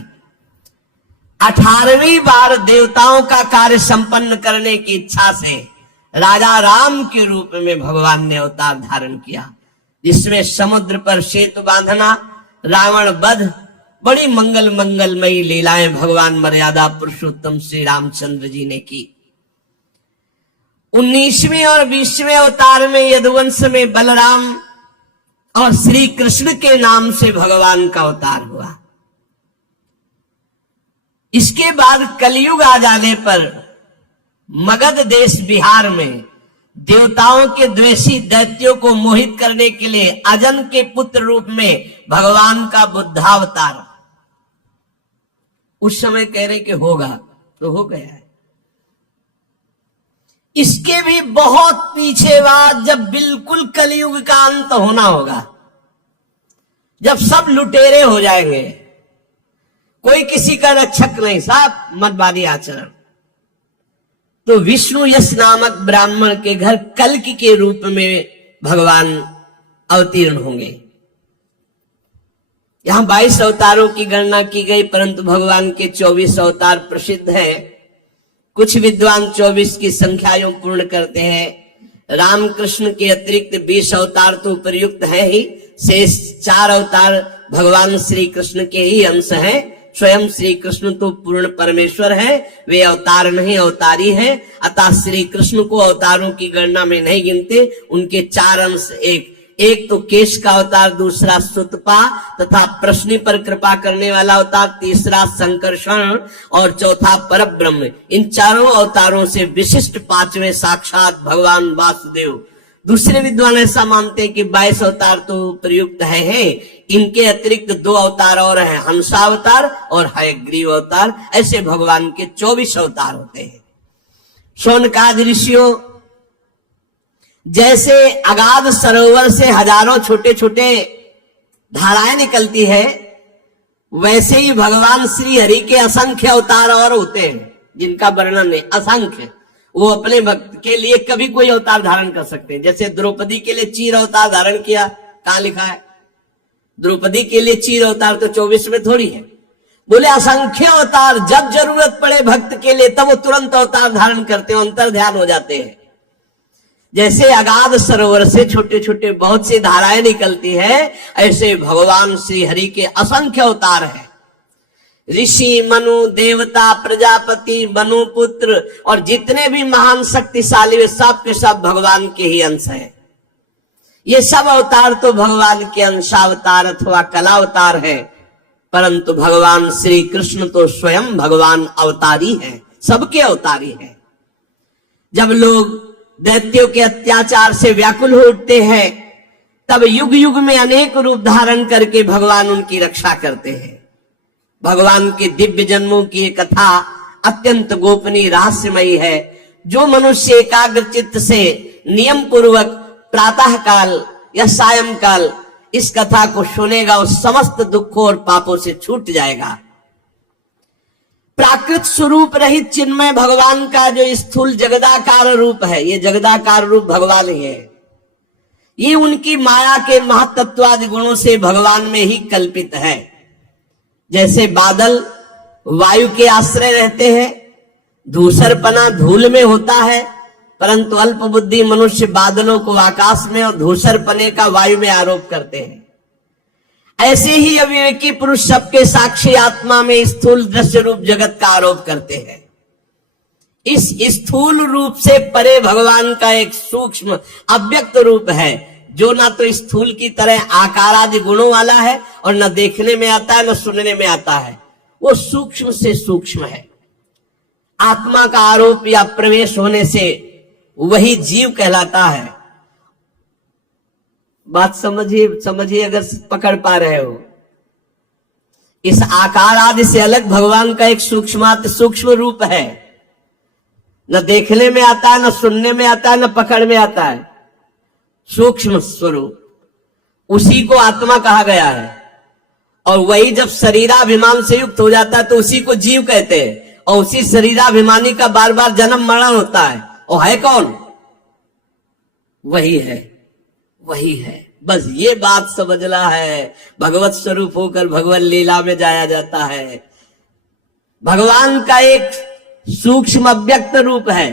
18वीं बार देवताओं का कार्य संपन्न करने की इच्छा से राजा राम के रूप में भगवान ने अवतार धारण किया, जिसमें समुद्र पर सेतु बांधना, रावण वध, बड़ी मंगलमयी लीलाएं भगवान मर्यादा पुरुषोत्तम श्री रामचंद्र जी ने की। 19वें और 20वें अवतार में यदुवंश में बलराम और श्री कृष्ण के नाम से भगवान का अवतार हुआ। इसके बाद कलयुग आ जाने पर मगध देश बिहार में देवताओं के द्वेषी दैत्यों को मोहित करने के लिए अजन के पुत्र रूप में भगवान का बुद्धावतार। उस समय कह रहे कि होगा तो हो गया है। इसके भी बहुत पीछे बाद, जब बिल्कुल कलयुग का अंत होना होगा, जब सब लुटेरे हो जाएंगे, कोई किसी का रक्षक नहीं, सब मतवादी आचरण, तो विष्णु यश नामक ब्राह्मण के घर कल्कि के रूप में भगवान अवतीर्ण होंगे। यहां 22 अवतारों की गणना की गई, परंतु भगवान के 24 अवतार प्रसिद्ध हैं। कुछ विद्वान 24 की संख्या यूं पूर्ण करते हैं। रामकृष्ण के अतिरिक्त 20 अवतार तो उपयुक्त है ही, शेष 4 अवतार भगवान श्री कृष्ण के ही अंश हैं। स्वयं श्री कृष्ण तो पूर्ण परमेश्वर है, वे अवतार नहीं अवतारी हैं, अतः श्री कृष्ण को अवतारों की गणना में नहीं गिनते। उनके 4 अंश, एक तो केश का अवतार, दूसरा सुतपा तथा प्रश्नि पर कृपा करने वाला अवतार, तीसरा संकर्षण और चौथा परब्रह्म। इन चारों अवतारों से विशिष्ट 5वें साक्षात भगवान वासुदेव। दूसरे विद्वान ऐसा मानते हैं कि 22 अवतार तो प्रयुक्त है। इनके अतिरिक्त 2 अवतार और हैं, हंसावतार और हयग्रीव अवतार। ऐसे भगवान के 24 अवतार होते हैं। शौनकादि ऋषियों, जैसे अगाध सरोवर से हजारों छोटे छोटे धाराएं निकलती है, वैसे ही भगवान श्री हरि के असंख्य अवतार और होते हैं, जिनका वर्णन है असंख्य। वो अपने भक्त के लिए कभी कोई अवतार धारण कर सकते हैं। जैसे द्रौपदी के लिए चीर अवतार धारण किया, कहां लिखा है? द्रौपदी के लिए चीर अवतार तो 24 में थोड़ी है। बोले असंख्य अवतार, जब जरूरत पड़े भक्त के लिए तब वो तुरंत अवतार धारण करते हैं, अंतर ध्यान हो जाते हैं। जैसे अगाध सरोवर से छोटे छोटे बहुत सी धाराएं निकलती है, ऐसे भगवान श्री हरि के असंख्य अवतार हैं। ऋषि, मनु, देवता, प्रजापति, मनु पुत्र और जितने भी महान शक्तिशाली वे सब के सब भगवान के ही अंश हैं। ये सब अवतार तो भगवान के अंशावतार अथवा कलावतार है, परंतु भगवान श्री कृष्ण तो स्वयं भगवान अवतारी है, सबके अवतारी है। जब लोग दैत्यों के अत्याचार से व्याकुल हो उठते हैं, तब युग युग में अनेक रूप धारण करके भगवान उनकी रक्षा करते हैं। भगवान के दिव्य जन्मों की कथा अत्यंत गोपनीय रहस्यमयी है। जो मनुष्य एकाग्र चित्त से नियम पूर्वक प्रातः काल या सायं काल इस कथा को सुनेगा, वो समस्त दुखों और पापों से छूट जाएगा। प्राकृत स्वरूप रहित चिन्मय भगवान का जो स्थूल जगदाकार रूप है, ये जगदाकार रूप भगवान ही है। ये उनकी माया के महत्त्वादि गुणों से भगवान में ही कल्पित है। जैसे बादल वायु के आश्रय रहते हैं, धूसरपना धूल में होता है, परंतु अल्प बुद्धि मनुष्य बादलों को आकाश में और धूसरपने का वायु में आरोप करते हैं। ऐसे ही अविवेकी पुरुष सबके साक्षी आत्मा में स्थूल दृश्य रूप जगत का आरोप करते हैं। इस स्थूल रूप से परे भगवान का एक सूक्ष्म अव्यक्त रूप है, जो ना तो स्थूल की तरह आकार आदि गुणों वाला है और न देखने में आता है न सुनने में आता है। वो सूक्ष्म से सूक्ष्म है। आत्मा का आरोप या प्रवेश होने से वही जीव कहलाता है। बात समझिए अगर पकड़ पा रहे हो। इस आकार आदि से अलग भगवान का एक सूक्ष्म रूप है, न देखने में आता है, न सुनने में आता है, न पकड़ में आता है। सूक्ष्म स्वरूप, उसी को आत्मा कहा गया है। और वही जब शरीराभिमान से युक्त हो जाता है तो उसी को जीव कहते हैं। और उसी शरीराभिमानी का बार बार जन्म मरण होता है। और है कौन? वही है, वही है। बस ये बात समझना है। भगवत स्वरूप होकर भगवत लीला में जाया जाता है। भगवान का एक सूक्ष्म अव्यक्त रूप है,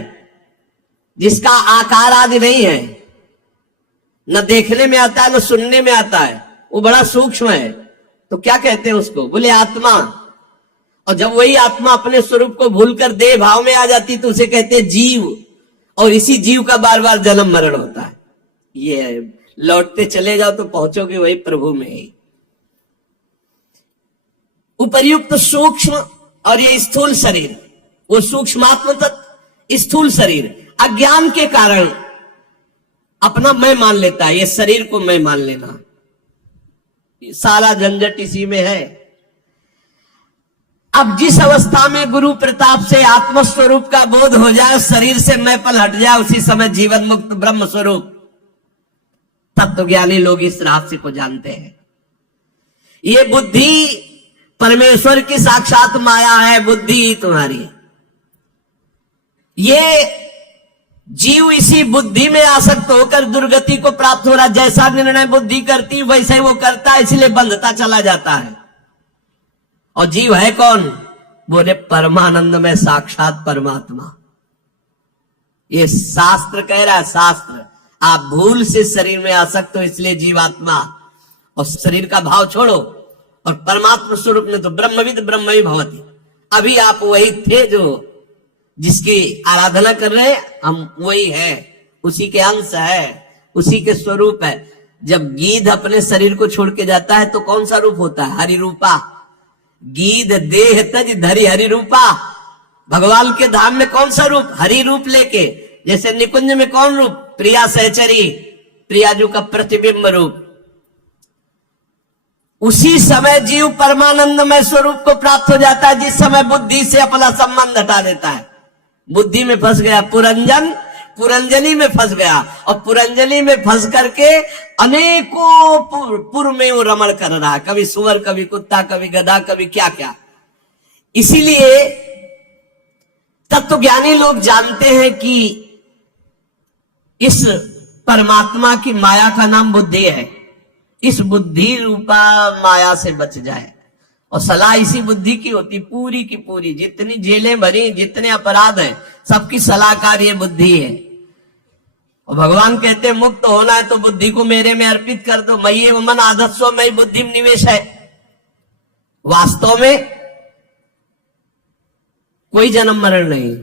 जिसका आकार आदि नहीं है, न देखने में आता है न सुनने में आता है। वो बड़ा सूक्ष्म है। तो क्या कहते हैं उसको? बोले आत्मा। और जब वही आत्मा अपने स्वरूप को भूलकर देह भाव में आ जाती तो उसे कहते हैं जीव। और इसी जीव का बार बार जन्म मरण होता है। ये लौटते चले जाओ तो पहुंचोगे वही प्रभु में ही। उपर्युक्त सूक्ष्म और ये स्थूल शरीर, वो सूक्ष्मात्म तत्व स्थूल शरीर अज्ञान के कारण अपना मैं मान लेता है। ये शरीर को मैं मान लेना, सारा झंझट इसी में है। अब जिस अवस्था में गुरु प्रताप से आत्मस्वरूप का बोध हो जाए, शरीर से मैंपन हट जाए, उसी समय जीवन मुक्त ब्रह्म स्वरूप तत्वज्ञानी लोग इस रहस्य को जानते हैं। ये बुद्धि परमेश्वर की साक्षात माया है, बुद्धि तुम्हारी। ये जीव इसी बुद्धि में आसक्त होकर दुर्गति को प्राप्त हो रहा। जैसा निर्णय बुद्धि करती वैसे ही वो करता है, इसलिए बंधता चला जाता है। और जीव है कौन? बोले परमानंद में साक्षात परमात्मा। ये शास्त्र कह रहा है, शास्त्र। आप भूल से शरीर में आसक्त हो, इसलिए जीवात्मा। और शरीर का भाव छोड़ो और परमात्मा स्वरूप में तो ब्रह्मविद ब्रह्म ही भवति। अभी आप वही थे जो जिसकी आराधना कर रहे हैं, हम वही है, उसी के अंश है, उसी के स्वरूप है। जब गीध अपने शरीर को छोड़ के जाता है तो कौन सा रूप होता है? हरि रूपा। गीध देह तज धरि हरि रूपा। भगवान के धाम में कौन सा रूप? हरि रूप लेके। जैसे निकुंज में कौन रूप? प्रिया सहचरी, प्रियाजू का प्रतिबिंब रूप। उसी समय जीव परमानंदमय स्वरूप को प्राप्त हो जाता है, जिस समय बुद्धि से अपना संबंध हटा देता है। बुद्धि में फंस गया पुरंजनी में फंस गया, और पुरंजनी में फंस करके अनेकों पुर में वो रमण कर रहा है। कभी सुअर, कभी कुत्ता, कभी गधा, कभी क्या क्या। इसीलिए तत्वज्ञानी लोग जानते हैं कि इस परमात्मा की माया का नाम बुद्धि है। इस बुद्धि रूपा माया से बच जाए, और सलाह इसी बुद्धि की होती पूरी की पूरी। जितनी जेलें भरी, जितने अपराध हैं, सबकी सलाहकार ये बुद्धि है। और भगवान कहते हैं मुक्त होना है तो बुद्धि को मेरे में अर्पित कर दो। मयि मन आधत्स्व मयि बुद्धि निवेश है। वास्तव में कोई जन्म मरण नहीं।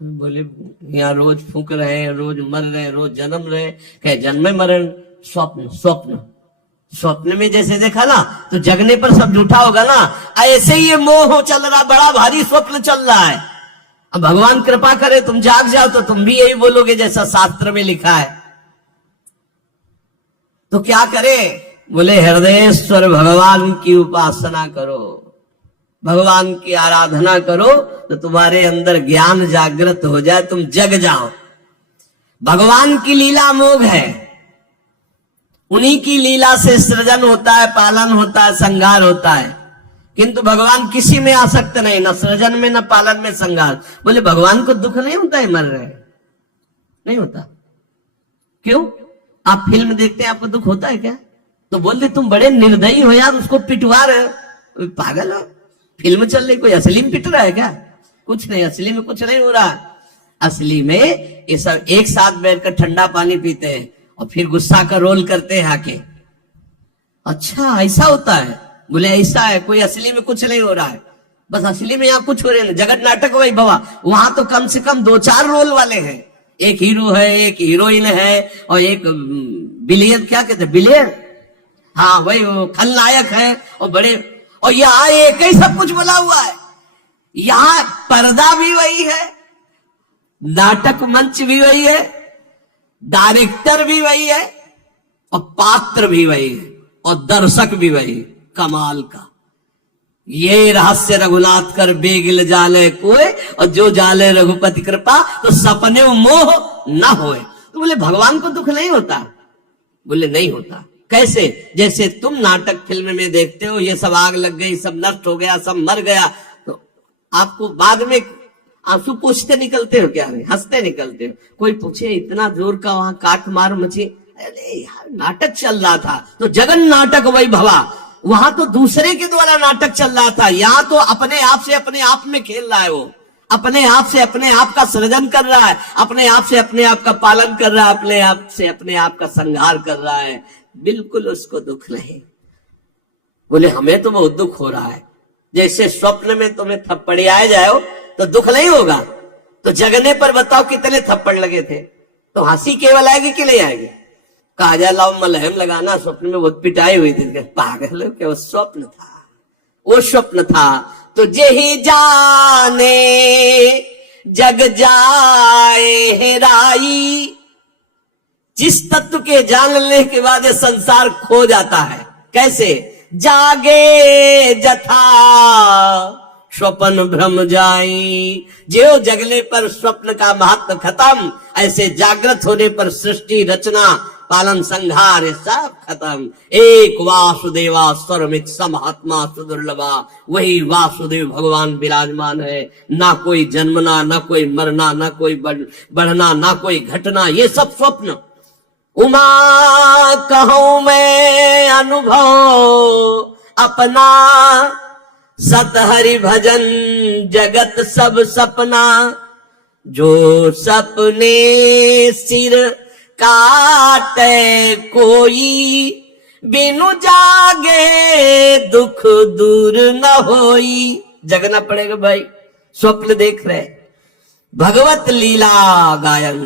बोले यहाँ रोज फूक रहे हैं, रोज मर रहे हैं, रोज जन्म रहे, कहे जन्म मरण स्वप्न स्वप्न स्वप्न में जैसे देखा ना, तो जगने पर सब झूठा होगा ना। ऐसे ही ये मोह चल रहा, बड़ा भारी स्वप्न चल रहा है। अब भगवान कृपा करे तुम जाग जाओ तो तुम भी यही बोलोगे जैसा शास्त्र में लिखा है। तो क्या करे? बोले हृदयेश्वर भगवान की उपासना करो, भगवान की आराधना करो, तो तुम्हारे अंदर ज्ञान जागृत हो जाए, तुम जग जाओ। भगवान की लीला अमोघ है। उन्हीं की लीला से सृजन होता है, पालन होता है, संहार होता है। किंतु भगवान किसी में आसक्त नहीं, न सृजन में, न पालन में, संहार। बोले भगवान को दुख नहीं होता है मर रहे? नहीं होता। क्यों? आप फिल्म देखते हैं, आपको दुख होता है क्या? तो बोलते तुम बड़े निर्दयी हो यार, उसको पिटवा रहे हो। पागल हो, फिल्म चल रही, कोई असली में पिट रहा है क्या? कुछ नहीं, असली में कुछ नहीं हो रहा। असली में ये सब एक साथ बैठकर ठंडा पानी पीते हैं और फिर गुस्सा का रोल करते हैं आके। अच्छा ऐसा होता है? बोले ऐसा है, कोई असली में कुछ नहीं हो रहा है, बस असली में यहाँ कुछ हो रहे हैं। जगत नाटक वही भवा, वहां तो कम से कम 2-4 रोल वाले हैं। एक हीरो है, एक हीरोइन है, और एक बिलियन, क्या कहते हैं, बिलियन, हाँ वही खलनायक है, और बड़े, और यहाँ एक ही सब कुछ बोला हुआ है। यहाँ पर्दा भी वही है, नाटक मंच भी वही है, डायरेक्टर भी वही है, और पात्र भी वही है, और दर्शक भी वही। कमाल का ये रहस्य रघुनाथ कर बेगिल जाले कोई, और जो जाले रघुपति कृपा तो सपने मोह न होए। तो बोले भगवान को दुख नहीं होता? बोले नहीं होता। कैसे? जैसे तुम नाटक फिल्म में देखते हो, ये सब आग लग गई, सब नष्ट हो गया, सब मर गया, तो आपको बाद में आंसू पूछते निकलते हो क्या? नहीं, हंसते निकलते हो। कोई पूछे इतना जोर का वहां काट मार मची, अरे यार नाटक चल रहा था। तो जगन नाटक वही भवा, वहां तो दूसरे के द्वारा नाटक चल रहा था, यहाँ तो अपने आप से अपने आप में खेल रहा है। वो अपने आप से अपने आप का सृजन कर रहा है, अपने आप से अपने आप का पालन कर रहा है, अपने आप से अपने आप का संहार कर रहा है। बिल्कुल उसको दुख नहीं। बोले हमें तो बहुत दुख हो रहा है। जैसे स्वप्न में तुम्हें थप्पड़ियाए जाओ तो दुख नहीं होगा, तो जगने पर बताओ कितने थप्पड़ लगे थे, तो हंसी केवल आएगी कि नहीं आएगी? कहा जाए लाओ मलहम लगाना, स्वप्न में बहुत पिटाई हुई थी। पागल हो क्या, वो स्वप्न था, वो स्वप्न था। तो जेहि जाने जग जाए हेराई, जिस तत्व के जान लेने के बाद ये संसार खो जाता है। कैसे? जागे जथा स्वप्न भ्रम जाई। जो जगने पर स्वप्न का महत्व खत्म, ऐसे जागृत होने पर सृष्टि रचना पालन संहार सब खत्म। एक वासुदेवा सर्वमित समात्मा सुदुर्लभा, वही वासुदेव भगवान विराजमान है। ना कोई जन्मना, ना कोई मरना, ना कोई बढ़ना, ना कोई घटना, ये सब स्वप्न। उमा कहूं मैं अनुभव अपना, सत हरि भजन जगत सब सपना। जो सपने सिर काटे कोई, बिनु जागे दुख दूर न होई। जगना पड़ेगा भाई, स्वप्न देख रहे, भगवत लीला गायन,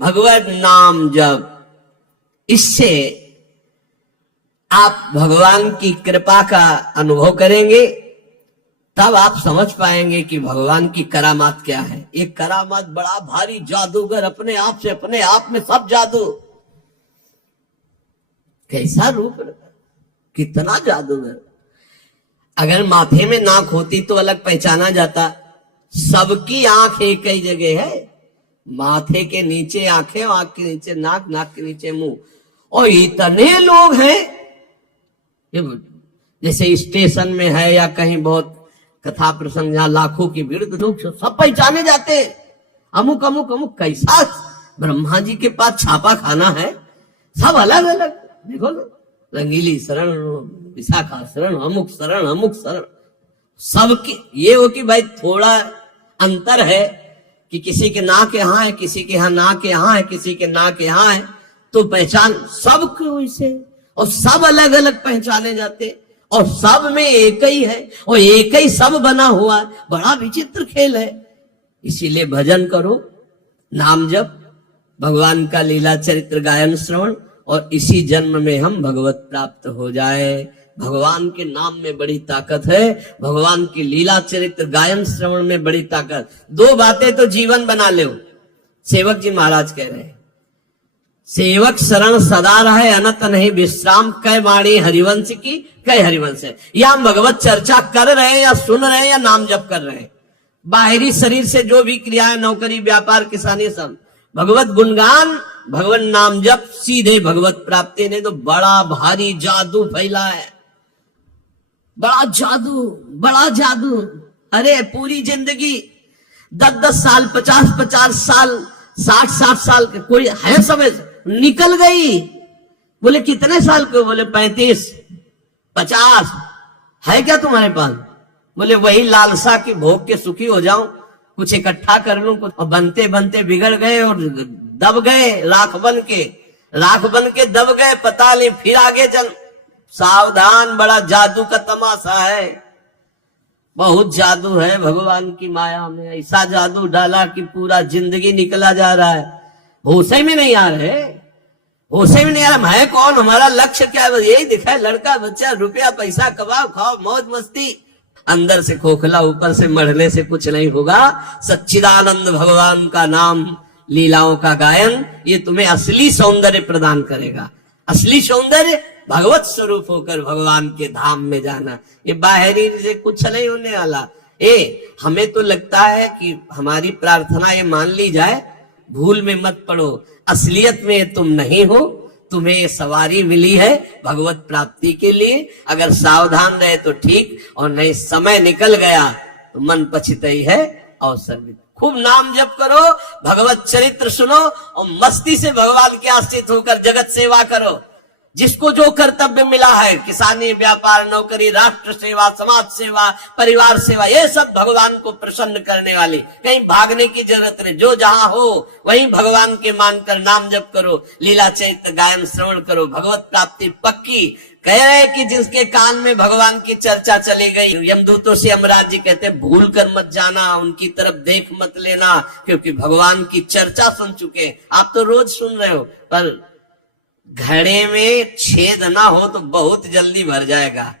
भगवत नाम जप, इससे आप भगवान की कृपा का अनुभव करेंगे। तब आप समझ पाएंगे कि भगवान की करामात क्या है। एक करामात बड़ा भारी जादूगर, अपने आप से अपने आप में सब जादू। कैसा रूप, कितना जादूगर। अगर माथे में नाक होती तो अलग पहचाना जाता। सबकी आंख एक ही जगह है, माथे के नीचे आंखें, आंख के नीचे नाक, नाक के नीचे मुंह। और इतने लोग हैं, जैसे स्टेशन में है या कहीं बहुत कथा प्रसंग जहां लाखों की भीड़, तो लोग सब पहचाने जाते, अमुक अमुक अमुक। कैसा ब्रह्मा जी के पास छापा खाना है, सब अलग अलग। देखो ना, रंगीली शरण, विशाखा शरण, अमुक शरण, अमुक शरण, सबकी ये हो कि भाई थोड़ा अंतर है कि किसी के ना के यहाँ है, किसी के यहाँ ना के यहाँ है, किसी के ना के यहाँ है, तो पहचान सबको वैसे, और सब अलग अलग पहचाने जाते, और सब में एक ही है, और एक ही सब बना हुआ है। बड़ा विचित्र खेल है। इसीलिए भजन करो, नाम जप, भगवान का लीला चरित्र गायन श्रवण, और इसी जन्म में हम भगवत प्राप्त हो जाए। भगवान के नाम में बड़ी ताकत है, भगवान की लीला चरित्र गायन श्रवण में बड़ी ताकत। दो बातें तो जीवन बना ले। सेवक जी महाराज कह रहे हैं, सेवक शरण सदा रहे, अनत नहीं विश्राम, कै वाणी हरिवंश की, कै हरिवंश है। या हम भगवत चर्चा कर रहे हैं, या सुन रहे हैं, या नाम जप कर रहे हैं। बाहरी शरीर से जो भी क्रियाएं, नौकरी, व्यापार, किसानी, सब भगवत गुणगान, भगवान नाम जप, सीधे भगवत प्राप्ति। ने तो बड़ा भारी जादू फैला है, बड़ा जादू, बड़ा जादू। अरे पूरी जिंदगी 10-10 साल, 50-50 साल, 60-60 साल के कोई है समय निकल गई। बोले कितने साल के? बोले 35-50 है क्या तुम्हारे पास? बोले वही लालसा की भोग के सुखी हो जाऊं, कुछ इकट्ठा कर लूं, कुछ। और बनते बनते बिगड़ गए और दब गए, राख बन के दब गए, पता नहीं फिर आगे चल। सावधान, बड़ा जादू का तमाशा है, बहुत जादू है भगवान की माया में। ऐसा जादू डाला कि पूरा जिंदगी निकला जा रहा है, होशे में नहीं आ रहे, होशे में नहीं आ रहा। है कौन, हमारा लक्ष्य क्या है? यही दिखा है, लड़का बच्चा, रुपया पैसा, कबाब खाओ, मौज मस्ती। अंदर से खोखला, ऊपर से मढ़ने से कुछ नहीं होगा। सच्चिदानंद भगवान का नाम, लीलाओं का गायन, ये तुम्हें असली सौंदर्य प्रदान करेगा। असली सौंदर्य भगवत स्वरूप होकर भगवान के धाम में जाना। ये बाहरी से कुछ नहीं होने वाला। हमें तो लगता है कि हमारी प्रार्थना ये मान ली जाए, भूल में मत पड़ो, असलियत में तुम नहीं हो। तुम्हें ये सवारी मिली है भगवत प्राप्ति के लिए। अगर सावधान रहे तो ठीक, और नहीं समय निकल गया तो मन पछताई है अवसर भी। खूब नाम जप करो, भगवत चरित्र सुनो, और मस्ती से भगवान के आश्रित होकर जगत सेवा करो। जिसको जो कर्तव्य मिला है, किसानी, व्यापार, नौकरी, राष्ट्र सेवा, समाज सेवा, परिवार सेवा, ये सब भगवान को प्रसन्न करने वाली। कहीं भागने की जरूरत नहीं, जो जहां हो वहीं भगवान के मानकर नाम जप करो, लीला चरित्र गायन श्रवण करो, भगवत प्राप्ति पक्की। कह रहे कि जिसके कान में भगवान की चर्चा चली गई, यमदूतों से यमराज जी कहते भूल कर मत जाना, उनकी तरफ देख मत लेना, क्योंकि भगवान की चर्चा सुन चुके। आप तो रोज सुन रहे हो, पर घड़े में छेद ना हो तो बहुत जल्दी भर जाएगा।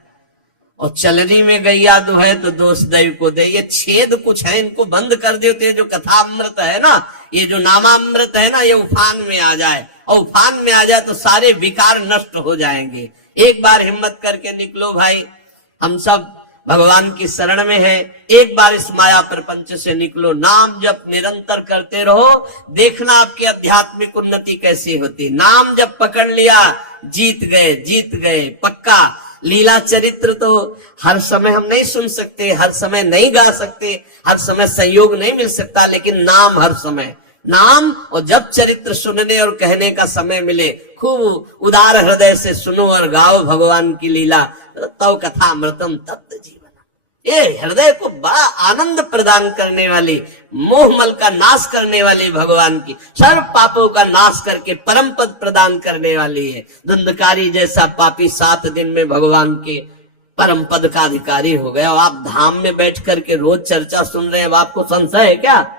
और चलनी में गैया दो है तो दोष दैव को दे। ये छेद कुछ है, इनको बंद कर देते। ये जो कथा अमृत है ना, ये जो नामामृत है ना, ये उफान में आ जाए, और उफान में आ जाए तो सारे विकार नष्ट हो जाएंगे। एक बार हिम्मत करके निकलो भाई, हम सब भगवान की शरण में है। एक बार इस माया प्रपंच से निकलो, नाम जप निरंतर करते रहो, देखना आपकी आध्यात्मिक उन्नति कैसी होती। नाम जप पकड़ लिया, जीत गए पक्का। लीला चरित्र तो हर समय हम नहीं सुन सकते, हर समय नहीं गा सकते, हर समय संयोग नहीं मिल सकता, लेकिन नाम हर समय, नाम और जब चरित्र सुनने और कहने का समय मिले, खूब उदार हृदय से सुनो और गाओ भगवान की लीला। तव कथा अमृतम तप्त जीवन, ये हृदय को बड़ा आनंद प्रदान करने वाली, मोहमल का नाश करने वाली, भगवान की सर्व पापों का नाश करके परम पद प्रदान करने वाली है। धुंधकारी जैसा पापी 7 दिन में भगवान के परम पद का अधिकारी हो गया। और आप धाम में बैठ करके रोज चर्चा सुन रहे हैं, अब आपको संशय है क्या?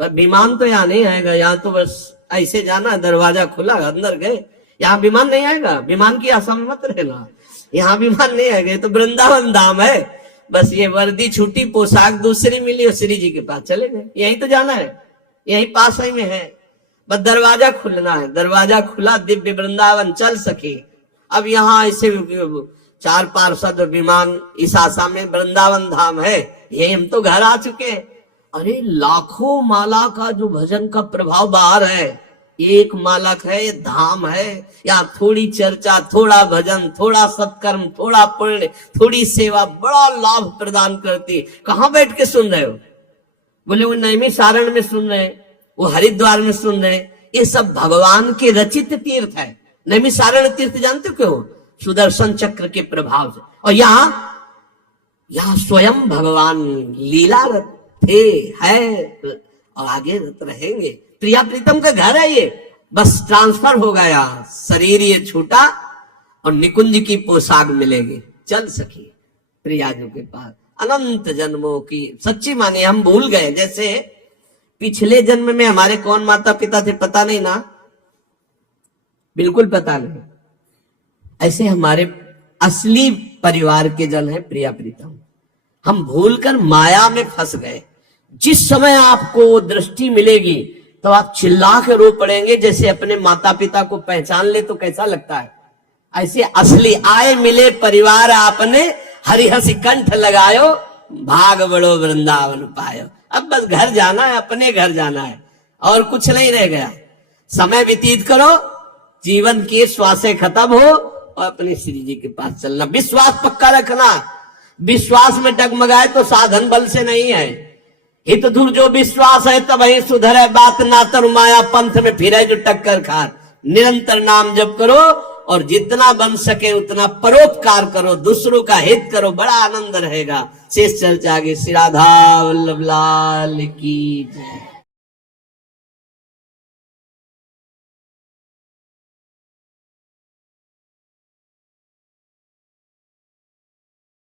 पर विमान तो यहाँ नहीं आएगा, यहाँ तो बस ऐसे जाना, दरवाजा खुला, अंदर गए। यहाँ विमान नहीं आएगा, विमान की आशा में मत रहना, यहाँ विमान नहीं आएगा। तो वृंदावन धाम है, बस ये वर्दी छूटी, पोशाक दूसरी मिली और श्री जी के पास चले गए। यहीं तो जाना है, यहीं पास ही में है, बस दरवाजा खुलना है। दरवाजा खुला, दिव्य वृंदावन चल सके। अब यहाँ ऐसे 4 पार्षद विमान इस आशा में वृंदावन धाम है, यही हम तो घर आ चुके। अरे लाखों माला का जो भजन का प्रभाव बाहर है, एक मालक है, ये धाम है, यहाँ थोड़ी चर्चा, थोड़ा भजन, थोड़ा सत्कर्म, थोड़ा पुण्य, थोड़ी सेवा बड़ा लाभ प्रदान करती। कहाँ बैठ के सुन रहे हो? बोले वो नैमी सारण में सुन रहे, वो हरिद्वार में सुन रहे। ये सब भगवान के रचित तीर्थ है। नैमी सारण तीर्थ जानते हो क्यों? सुदर्शन चक्र के प्रभाव से। और यहाँ स्वयं भगवान लीलारत थे, है और आगे रत रहेंगे। प्रिया प्रीतम का घर है ये, बस ट्रांसफर हो गया, शरीर ये छूटा और निकुंज की पोशाक मिलेगी। चल सकी प्रियाजू के पास। अनंत जन्मों की सच्ची माने हम भूल गए। जैसे पिछले जन्म में हमारे कौन माता पिता थे पता नहीं ना, बिल्कुल पता नहीं। ऐसे हमारे असली परिवार के जन है प्रिया प्रीतम। हम भूलकर माया में फंस गए। जिस समय आपको दृष्टि मिलेगी तो आप चिल्ला के रो पड़ेंगे। जैसे अपने माता पिता को पहचान ले तो कैसा लगता है, ऐसे असली आए मिले परिवार आपने, हरिहसि कंठ लगायो, भाग बड़ो वृंदावन पायो। अब बस घर जाना है, अपने घर जाना है और कुछ नहीं रह गया। समय व्यतीत करो, जीवन की श्वासें खत्म हो और अपने श्री जी के पास चलना। विश्वास पक्का रखना। विश्वास में डगमगाए तो साधन बल से नहीं है। हित दूर जो विश्वास है तब वही सुधरे बात, ना तर माया पंथ में फिरे जो टक्कर खार। निरंतर नाम जप करो और जितना बन सके उतना परोपकार करो, दूसरों का हित करो, बड़ा आनंद रहेगा। शेष चर्चा आगे। श्री राधा वल्लभ लाल की जय।